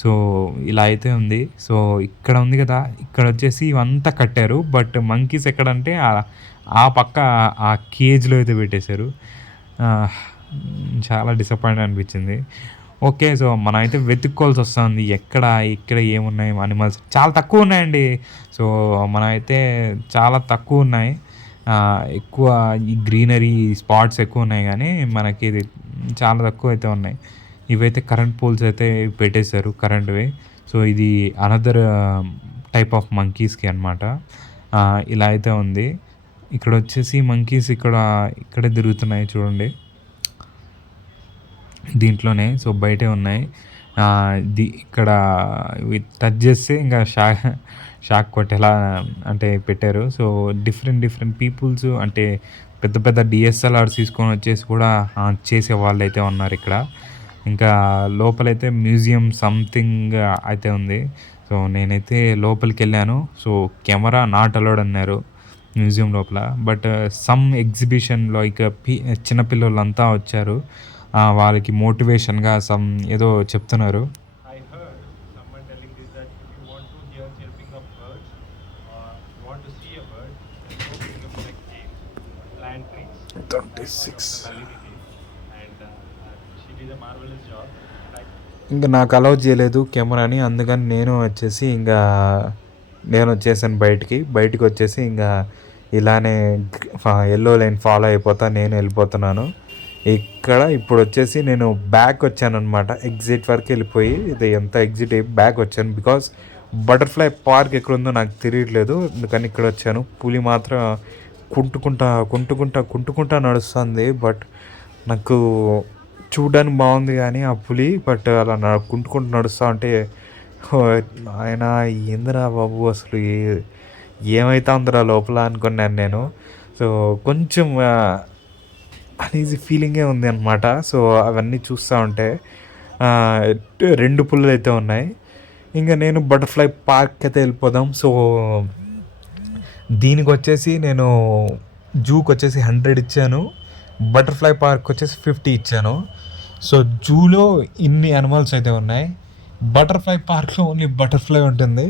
సో ఇలా అయితే ఉంది. సో ఇక్కడ ఉంది కదా, ఇక్కడ వచ్చేసి ఇవంతా కట్టారు. బట్ మంకీస్ ఎక్కడంటే ఆ పక్క ఆ కేజ్‌లో అయితే పెట్టేశారు. చాలా డిసప్పాయింట్ అనిపించింది. ఓకే. సో మనమైతే వెతుక్కోవాల్సి వస్తుంది. ఇక్కడ ఏమున్నాయి అనిమల్స్ చాలా తక్కువ ఉన్నాయండి. సో మనమైతే చాలా తక్కువ ఉన్నాయి. ఎక్కువ ఈ గ్రీనరీ స్పాట్స్ ఎక్కువ ఉన్నాయి గానీ మనకి ఇది చాలా తక్కువ అయితే ఉన్నాయి. ఇవైతే కరెంట్ పోల్స్ అయితే పెట్టేశారు కరెంట్‌వి. సో ఇది అనదర్ టైప్ ఆఫ్ మంకీస్‌కి అనమాట. ఇలా అయితే ఉంది. ఇక్కడొచ్చేసి మంకీస్ ఇక్కడే తిరుగుతున్నాయి చూడండి. దీంట్లోనే. సో బయటే ఉన్నాయి. ఇక్కడ ఇవి టచ్ చేస్తే ఇంకా షాక్ కొట్టేలా అంటే పెట్టారు. సో డిఫరెంట్ డిఫరెంట్ పీపుల్స్ అంటే పెద్ద పెద్ద డిఎస్ఎల్ఆర్స్ తీసుకొని వచ్చేసి కూడా చేసే వాళ్ళైతే ఉన్నారు ఇక్కడ. ఇంకా లోపలైతే మ్యూజియం సంథింగ్ అయితే ఉంది. సో నేనైతే లోపలికెళ్ళాను. సో కెమెరా నాట్ అలౌడ్ అన్నారు మ్యూజియం లోపల. బట్ సమ్ ఎగ్జిబిషన్ లైక్ చిన్న పిల్లోళ్ళంతా వచ్చారు. వాళ్ళకి మోటివేషన్‌గా ఏదో చెప్తున్నారు. I heard someone telling this that if you want to hear chirping of birds or want to see a bird, go pick up like caves, plant trees. 36. And she did a marvelous job. Like ఇంక నాకు allow చేయలేదు కెమెరాని. అందుకని నేను వచ్చేసాను బయటికి వచ్చేసి ఇంకా ఇలానే యెల్లో లైన్ ఫాలో అయిపోతా నేను వెళ్ళిపోతున్నాను. ఇప్పుడు వచ్చేసి నేను బ్యాక్ వచ్చాననమాట. ఎగ్జిట్ వరకు వెళ్ళిపోయి ఇది ఎంత ఎగ్జిట్ అయ్యి బ్యాక్ వచ్చాను. బికాస్ బటర్ఫ్లై పార్క్ ఎక్కడుందో నాకు తెలియట్లేదు. అందుకని ఇక్కడ వచ్చాను. పులి మాత్రం కుంటుకుంటా నడుస్తుంది. బట్ నాకు చూడడానికి బాగుంది కానీ ఆ పులి, బట్ అలా కుంటుకుంటూ నడుస్తూ ఉంటే ఆయన ఏందిరా బాబు అసలు ఏమైతే ఉందిరా లోపల అనుకున్నాను నేను. సో కొంచెం అనీజీ ఫీలింగే ఉంది అనమాట. సో అవన్నీ చూస్తూ ఉంటే 2 పులులు అయితే ఉన్నాయి. ఇంకా నేను బటర్ఫ్లై పార్క్ అయితే వెళ్ళిపోదాం. సో దీనికి వచ్చేసి నేను జూకి వచ్చేసి 100 ఇచ్చాను, బటర్ఫ్లై పార్క్ వచ్చేసి 50 ఇచ్చాను. సో జూలో ఇన్ని యానిమల్స్ అయితే ఉన్నాయి, బటర్ఫ్లై పార్క్లో ఓన్లీ బటర్ఫ్లై ఉంటుంది.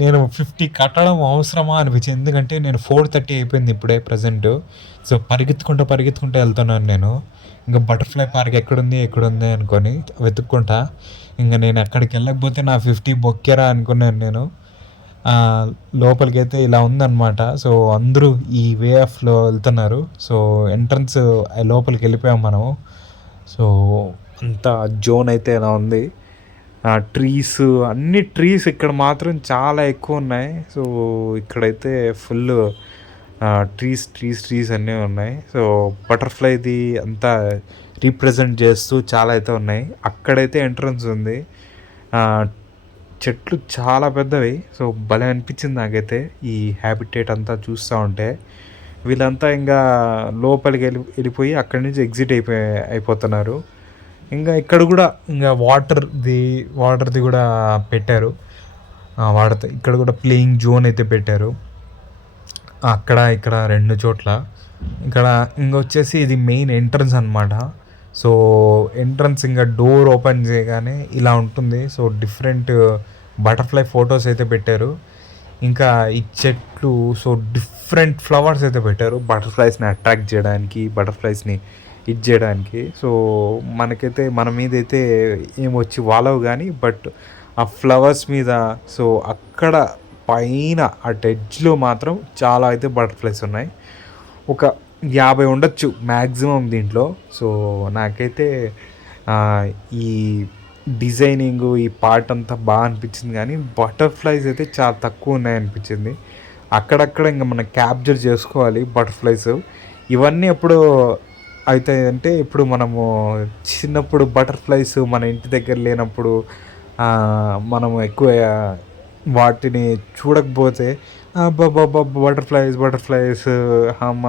నేను 50 కట్టడం అవసరమా అనిపించింది. ఎందుకంటే నేను 4:30 అయిపోయింది ఇప్పుడే ప్రజెంట్. సో పరిగెత్తుకుంటూ వెళ్తున్నాను నేను. ఇంకా బటర్ఫ్లై పార్క్ ఎక్కడుంది అనుకొని వెతుక్కుంటా. ఇంకా నేను ఎక్కడికి వెళ్ళకపోతే నా 50 బొక్కేరా అనుకున్నాను నేను. లోపలికైతే ఇలా ఉందన్నమాట. సో అందరూ ఈ వే ఆఫ్లో వెళ్తున్నారు. సో ఎంట్రన్స్ లోపలికి వెళ్ళిపోయాం మనం. సో అంత జోన్ అయితే ఇలా ఉంది. ట్రీస్, అన్ని ట్రీస్ ఇక్కడ మాత్రం చాలా ఎక్కువ ఉన్నాయి. సో ఇక్కడైతే ఫుల్ ట్రీస్ అన్నీ ఉన్నాయి. సో బటర్ఫ్లైది అంతా రీప్రజెంట్ చేస్తూ చాలా అయితే ఉన్నాయి. అక్కడైతే ఎంట్రన్స్ ఉంది. చెట్లు చాలా పెద్దవి. సో భలే అనిపించింది నాకైతే ఈ హ్యాబిటేట్ అంతా చూస్తూ ఉంటే. వీళ్ళంతా ఇంకా లోపలికి వెళ్ళిపోయి అక్కడి నుంచి ఎగ్జిట్ అయిపోతున్నారు. ఇంకా ఇక్కడ కూడా ఇంకా వాటర్ది కూడా పెట్టారు. ఇక్కడ కూడా ప్లేయింగ్ జోన్ అయితే పెట్టారు ఇక్కడ 2 చోట్ల. ఇక్కడ ఇంకొచ్చేసి ఇది మెయిన్ ఎంట్రన్స్ అనమాట. సో ఎంట్రన్స్ ఇంకా డోర్ ఓపెన్ చేయగానే ఇలా ఉంటుంది. సో డిఫరెంట్ బటర్ఫ్లై ఫొటోస్ అయితే పెట్టారు. ఇంకా ఈ చెట్లు సో డిఫరెంట్ ఫ్లవర్స్ అయితే పెట్టారు బటర్‌ఫ్లైస్‌ని అట్రాక్ట్ చేయడానికి, బటర్‌ఫ్లైస్‌ని ఇది చేయడానికి. సో మనకైతే మన మీదైతే ఏమొచ్చి వాలవు గానీ, బట్ ఆ ఫ్లవర్స్ మీద సో అక్కడ పైన అటు ఎడ్జ్‌లో మాత్రం చాలా అయితే బటర్‌ఫ్లైస్ ఉన్నాయి. ఒక 50 ఉండొచ్చు మాక్సిమం దీంట్లో. సో నాకైతే ఆహ్, ఈ డిజైనింగు, ఈ పార్ట్ అంతా అనిపించింది గానీ, బటర్‌ఫ్లైస్ అయితే చాలా తక్కువున్నాయనిపించింది. అక్కడక్కడ ఇంక మనం క్యాప్చర్ చేసుకోవాలి బటర్‌ఫ్లైస్. ఇవన్నీ ఎప్పుడు అయితాయంటే, ఇప్పుడు మనము చిన్నప్పుడు బటర్‌ఫ్లైస్ మన ఇంటి దగ్గర లేనప్పుడు మనం ఎక్కువ వాటిని చూడకపోతే అబ్బబ్బబ్బా! బటర్‌ఫ్లైస్, బటర్‌ఫ్లైస్ హమ్మ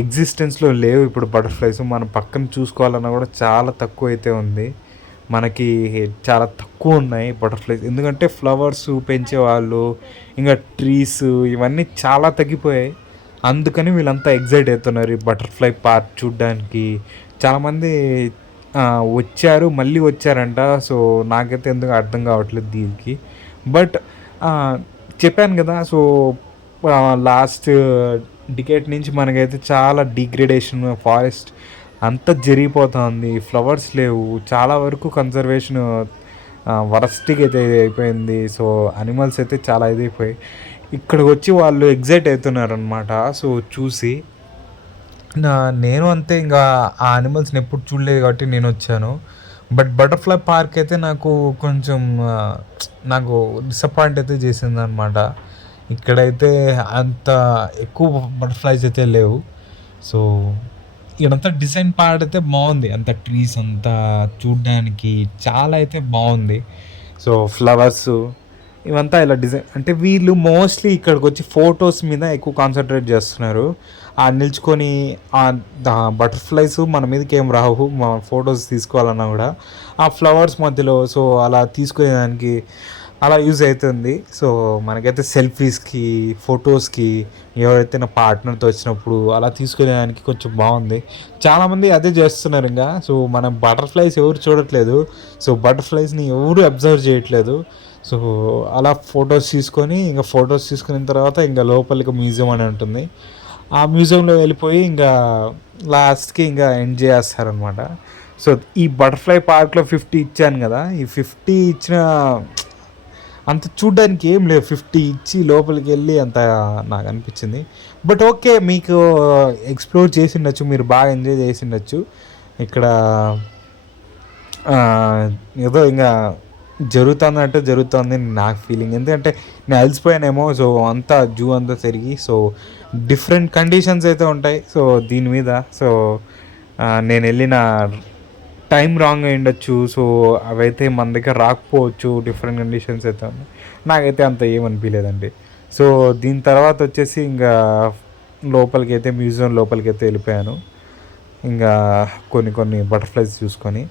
ఎగ్జిస్టెన్స్‌లో లేవు ఇప్పుడు బటర్‌ఫ్లైస్. మనం పక్కన చూసుకోవాలన్నా కూడా చాలా తక్కువైతే ఉంది. మనకి చాలా తక్కువున్నాయి బటర్‌ఫ్లైస్. ఎందుకంటే ఫ్లవర్స్ పెంచేవాళ్ళు, ఇంగా ట్రీస్ ఇవన్నీ చాలా తగ్గిపోయాయి. అందుకని వీళ్ళంతా ఎక్సైట్ అవుతున్నారు ఈ బటర్‌ఫ్లై పార్క్ చూడ్డానికి. చాలామంది వచ్చారు, మళ్ళీ వచ్చారంట. సో, నాకైతే ఎందుకో అర్థం కావట్లేదు దీనికి. బట్ చెప్పాను గదా! సో, లాస్ట్ డికేడ్ నుంచి మనకైతే చాలా డిగ్రేడేషన్ ఫారెస్ట్ అంతా జరిగిపోతుంది. ఫ్లవర్స్ లేవు. చాలా వరకు కన్జర్వేషన్ వరస్ట్‌గా అయితే అయిపోయింది. సో, అనిమల్స్ అయితే చాలా ఇదైపోయాయి. ఇక్కడికొచ్చి వాళ్ళు ఎక్సైట్ అవుతున్నారనమాట. సో, చూసి నా నేను అంతే ఇంగా ఆ యానిమల్స్‌ని ఎప్పుడు చూడలేదు కాబట్టి నేనొచ్చాను. బట్ బటర్‌ఫ్లై పార్క్ అయితే నాకు కొంచెం నాకు డిసప్పాయింట్ అయితే చేసిందనమాట. ఇక్కడైతే అంత ఎక్కువ బటర్‌ఫ్లైస్ అయితే లేవు. సో, ఈడంతా డిజైన్ పార్ట్ అయితే బావుంది. అంత ట్రీస్ అంతా చూడ్డానికి చాలా అయితే బావుంది. సో, ఫ్లవర్సు ఇవంతా ఇలా డిజైన్ అంటే వీళ్ళు మోస్ట్‌లీ ఇక్కడికొచ్చి ఫోటోస్ మీద ఎక్కువ కాన్సంట్రేట్ చేస్తున్నారు. నిల్చుకొని బటర్‌ఫ్లైస్ మన మీదకేం రావు. ఫోటోస్ తీసుకోవాలన్నా గూడా. ఆ ఫ్లవర్స్ మధ్యలో సో, అలా తీసుకునేదానికి అలా యూజ్ అయితుంది. సో, మనకైతే సెల్ఫీస్‌కి, ఫోటోస్‌కి ఎవరైతే నా పార్ట్నర్‌తో వచ్చినప్పుడు అలా తీసుకునేదానికి కొంచెం బావుంది. చాలామంది అదే చేస్తున్నారింగా. సో, మనం బటర్‌ఫ్లైస్ ఎవరు చూడట్లేదు. సో, బటర్‌ఫ్లైస్‌ని ఎవరు అబ్జర్వ్ చేయట్లేదు. సో, అలా ఫోటోస్ తీసుకొని ఇంక ఫోటోస్ తీసుకున్న తర్వాత ఇంక లోపలికి మ్యూజియం అని ఉంటుంది. ఆ మ్యూజియంలో వెళ్ళిపోయి ఇంకా లాస్ట్‌కి ఇంకా ఎండ్ చేసేస్తారనమాట. సో, ఈ బటర్‌ఫ్లై పార్క్‌లో 50 ఇచ్చాను గదా! ఈ 50 ఇచ్చిన అంత చూడ్డానికి ఏం లేవు. 50 ఇచ్చి లోపలికెళ్ళి అంత నాకనిపించింది. But okay. మీకు ఎక్స్‌ప్లోర్ చేసుండొచ్చు. మీరు బాగా ఎంజాయ్ చేసుండొచ్చు. ఇక్కడ ఏదో ఇంగా జరుగుతుందంటే జరుగుతుంది నాకు ఫీలింగ్. ఎందుకంటే నేను అలసిపోయానేమో. సో, అంతా జూ అంతా తిరిగి. సో, డిఫరెంట్ కండిషన్స్ అయితే ఉంటాయి. సో, దీని మీద సో, నేనెళ్ళిన టైం రాంగ్ అయ్యుండొచ్చు. సో, అవైతే మన దగ్గర రాకపోవచ్చు. డిఫరెంట్ కండిషన్స్ అయితే ఉన్నాయి. నాకైతే అంత ఏమనిపియలేదండి. సో, దీని తర్వాతొచ్చేసి ఇంగా లోపలికైతే మ్యూజియం లోపలికైతే వెళ్ళిపోయాను. ఇంగా కొన్ని కొన్ని బటర్‌ఫ్లైస్ చూసుకొని.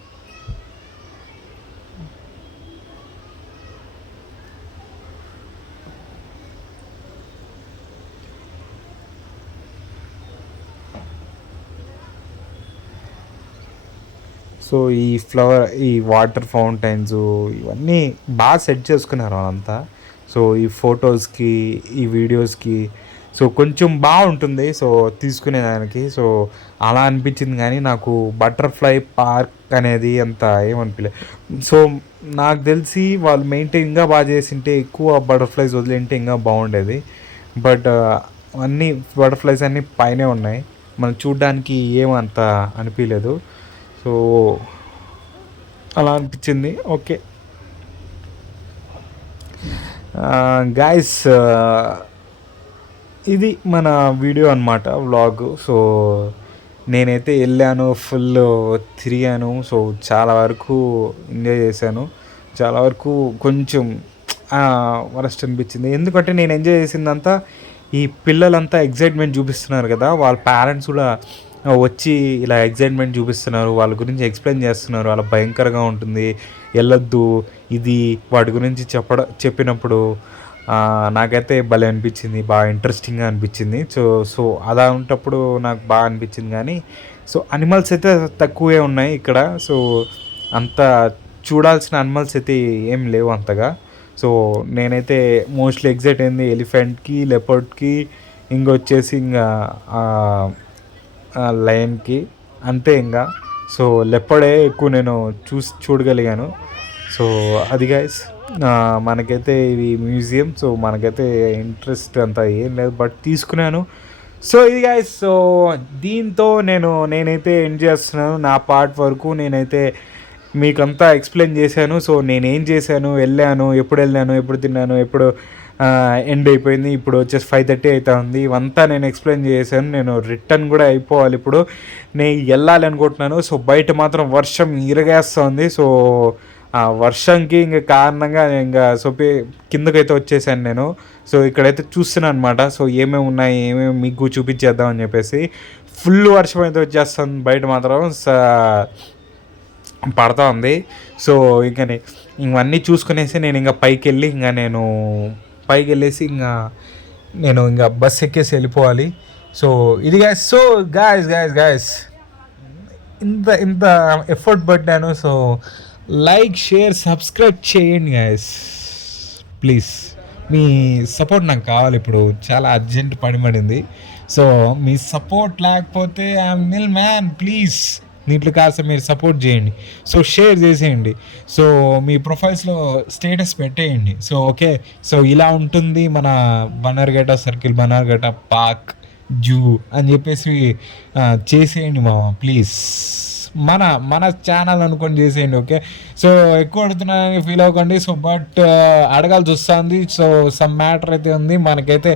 సో, ఈ వాటర్ ఫౌంటైన్స్ ఇవన్నీ సెట్ చేసుకున్నారు వాళ్ళంతా. సో, ఈ ఫోటోస్‌కి, ఈ వీడియోస్‌కి సో, కొంచెం బావుంటుంది. సో, తీసుకునేదానికి. సో, అలా అనిపించింది గానీ నాకు బటర్‌ఫ్లై పార్క్ అనేది అంత ఏమనిపియలే. సో, నాకు తెలిసి వాళ్ళు మెయింటైన్ ఇంకా చేసుంటే ఎక్కువ బటర్‌ఫ్లైస్ వదిలింటే ఇంకా బాగుండేది. బట్ అన్నీ బటర్‌ఫ్లైస్ అన్నీ పైనే ఉన్నాయి. మనం చూడ్డానికి ఏమంత అనిపియలేదు. సో, అలా అనిపించింది. ఓకే. గాయ్స్ ఇది మన వీడియో అనమాట వ్లాగు. సో, నేనైతే ఎళ్ళాను, ఫుల్లు తిరిగాను. సో, చాలా వరకు ఎంజాయ్ చేశాను. చాలా వరకు కొంచెం వరస్ట్ అనిపించింది. ఎందుకంటే నేను ఎంజాయ్ చేసిందంతా ఈ పిల్లలంతా ఎక్సైట్‌మెంట్ చూపిస్తున్నారు కదా! వాళ్ళ పేరెంట్స్ కూడా వచ్చి ఇలా ఎక్సైట్‌మెంట్ చూపిస్తున్నారు. వాళ్ళ గురించి ఎక్స్‌ప్లెయిన్ చేస్తున్నారు. అలా భయంకరంగా ఉంటుంది. ఎళ్ళొద్దు. ఇది వాటి గురించి చెప్పినప్పుడు నాకైతే భలే అనిపించింది. బాగా ఇంట్రెస్టింగ్‌గా అనిపించింది. సో, అలా ఉంటప్పుడు నాకు బాగా అనిపించింది గానీ, సో, అనిమల్స్ అయితే తక్కువే ఉన్నాయి ఇక్కడ. సో, అంత చూడాల్సిన అనిమల్స్ అయితే ఏం లేవు అంతగా. సో నేనైతే మోస్ట్లీ ఎగ్జైట్ అయింది ఎలిఫెంట్కి, లెపర్డ్కి, ఇంకొచ్చేసి ఇంకా లయన్కి, అంతే ఇంకా. సో లెపర్డే ఎక్కువ నేను చూడగలిగాను. సో అది గైస్, మనకైతే ఇది మ్యూజియం. సో మనకైతే ఇంట్రెస్ట్ అంతా ఏం లేదు, బట్ తీసుకున్నాను. సో ఇది గైస్, సో దీంతో నేనైతే ఎండ్ చేస్తున్నాను నా పార్ట్ వరకు. నేనైతే మీకంతా ఎక్స్ప్లెయిన్ చేశాను. సో నేనేం చేశాను, వెళ్ళాను, ఎప్పుడు తిన్నాను, ఎప్పుడు ఎండ్ అయిపోయింది, ఇప్పుడు వచ్చేసి 5:30 అవుతా ఉంది. ఇవంతా నేను ఎక్స్ప్లెయిన్ చేశాను. నేను రిటర్న్ కూడా అయిపోవాలి ఇప్పుడు, నేను వెళ్ళాలి అనుకుంటున్నాను. సో బయట మాత్రం వర్షం ఇరగేస్తుంది. సో ఆ వర్షంకి ఇంకా కారణంగా ఇంకా కిందకైతే వచ్చేసాను నేను. సో ఇక్కడైతే చూస్తున్నాను అనమాట. సో ఏమేమి ఉన్నాయి, ఏమేమి మీకు చూపించేద్దామని చెప్పేసి. ఫుల్ వర్షం అయితే వచ్చేస్తుంది బయట మాత్రం పడతా ఉంది. సో ఇంకా ఇవన్నీ చూసుకునేసి నేను ఇంకా పైకి వెళ్ళేసి నేను ఇంకా బస్ ఎక్కేసి వెళ్ళిపోవాలి. సో ఇది గాయస్. సో గాయస్ ఇంత ఎఫర్ట్ పడ్డాను. సో లైక్, షేర్, సబ్స్క్రైబ్ చేయండి గాయస్ ప్లీజ్. మీ సపోర్ట్ నాకు కావాలి, ఇప్పుడు చాలా అర్జెంట్ పడింది. సో మీ సపోర్ట్ లేకపోతే ఐఎమ్ నిల్ మ్యాన్. ప్లీజ్ దీంట్లో కాస్త మీరు సపోర్ట్ చేయండి. సో షేర్ చేసేయండి. సో మీ ప్రొఫైల్స్లో స్టేటస్ పెట్టేయండి. సో ఓకే, సో ఇలా ఉంటుంది మన బన్నర్ఘట్ట సర్కిల్, బన్నర్ఘట్ట పార్క్, జూ అని చెప్పేసి చేసేయండి మామ ప్లీజ్. మన ఛానల్ అనుకొని చేసేయండి. ఓకే, సో ఎక్కువ అడుగుతున్నానని ఫీల్ అవ్వకండి. సో బట్ అడగాల్సి వస్తుంది. సో సమ్ మ్యాటర్ అయితే ఉంది, మనకైతే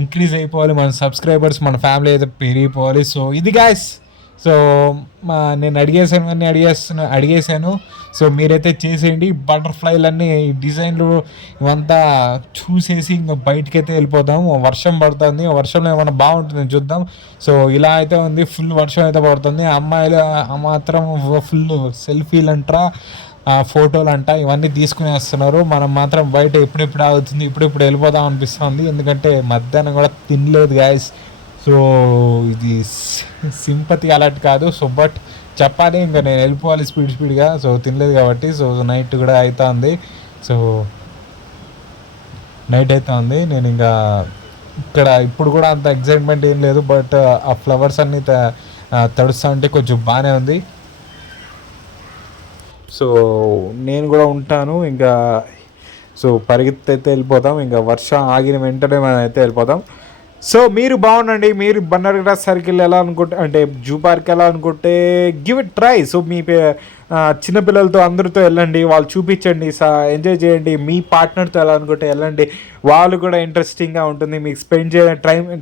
ఇంక్రీజ్ అయిపోవాలి, మన సబ్స్క్రైబర్స్, మన ఫ్యామిలీ అయితే పెరిగిపోవాలి. సో ఇది గాయస్. సో నేను అడిగేసాను. సో మీరైతే చేసేయండి. బటర్ఫ్లైలన్నీ డిజైన్లు ఇవంతా చూసేసి ఇంకా బయటకైతే వెళ్ళిపోతాం. వర్షం పడుతుంది, వర్షంలో ఏమైనా బాగుంటుంది చూద్దాం. సో ఇలా అయితే ఉంది, ఫుల్ వర్షం అయితే పడుతుంది. అమ్మాయిలు మాత్రం ఫుల్ సెల్ఫీలు అంటారా, ఫోటోలు అంట, ఇవన్నీ తీసుకుని వస్తున్నారు. మనం మాత్రం బయట ఎప్పుడెప్పుడు ఆగుతుంది, ఇప్పుడెప్పుడు వెళ్ళిపోదాం అనిపిస్తుంది. ఎందుకంటే మధ్యాహ్నం కూడా తినలేదు గాయస్. సో ఇది సింపతి అలర్ట్ కాదు. సో బట్ చెప్పాలి, ఇంకా నేను వెళ్ళిపోవాలి స్పీడ్గా. సో తినలేదు కాబట్టి. సో నైట్ కూడా అవుతుంది. సో నైట్ అవుతుంది. నేను ఇంకా ఇక్కడ ఇప్పుడు కూడా అంత ఎగ్జైట్మెంట్ ఏం లేదు, బట్ ఆ ఫ్లవర్స్ అన్నీ తడుస్తూ ఉంటే కొంచెం బాగానే ఉంది. సో నేను కూడా ఉంటాను ఇంకా. సో పరిగెత్తి అయితే వెళ్ళిపోతాం, ఇంకా వర్షం ఆగిన వెంటనే మనం అయితే వెళ్ళిపోతాం. సో మీరు బాగుండండి. మీరు బన్నర్ఘట్ట సర్కిల్ ఎలా అనుకుంటే, అంటే జూ పార్క్ ఎలా అనుకుంటే గివ్ ఇట్ ట్రై. సో మీ చిన్నపిల్లలతో అందరితో వెళ్ళండి, వాళ్ళు చూపించండి, ఎంజాయ్ చేయండి. మీ పార్ట్నర్తో ఎలా అనుకుంటే వెళ్ళండి, వాళ్ళు కూడా ఇంట్రెస్టింగ్గా ఉంటుంది. మీకు స్పెండ్ చేయడం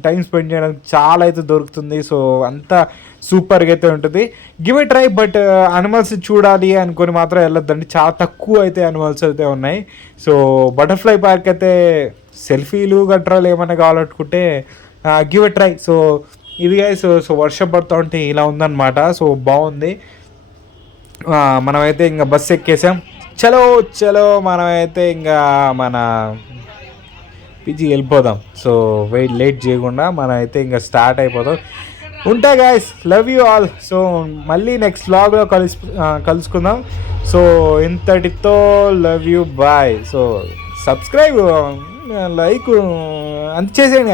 టైం స్పెండ్ చేయడానికి చాలా అయితే దొరుకుతుంది. సో అంతా సూపర్గా అయితే ఉంటుంది. Give it try. But animals చూడాలి అనుకొని మాత్రం వెళ్ళొద్దండి, చాలా తక్కువ అయితే అనిమల్స్ అయితే ఉన్నాయి. సో బటర్ఫ్లై పార్క్ అయితే సెల్ఫీలు గట్రాలు ఏమైనా కావాలనుకుంటే గివ్ ఇట్ ట్రై. సో ఇది సో వర్షం పడుతూ ఉంటే ఇలా ఉందన్నమాట. సో బాగుంది. మనమైతే ఇంకా బస్సు ఎక్కేసాం. చలో మనమైతే ఇంకా మన పీజీ వెళ్ళిపోదాం. సో లేట్ చేయకుండా మనమైతే ఇంకా స్టార్ట్ అయిపోతాం. ఉంటా guys, love you all. So మళ్ళీ నెక్స్ట్ వ్లాగ్లో కలుసుకుందాం. సో ఇంతటితో love you, bye. So subscribe, like అంత చేసేయండి.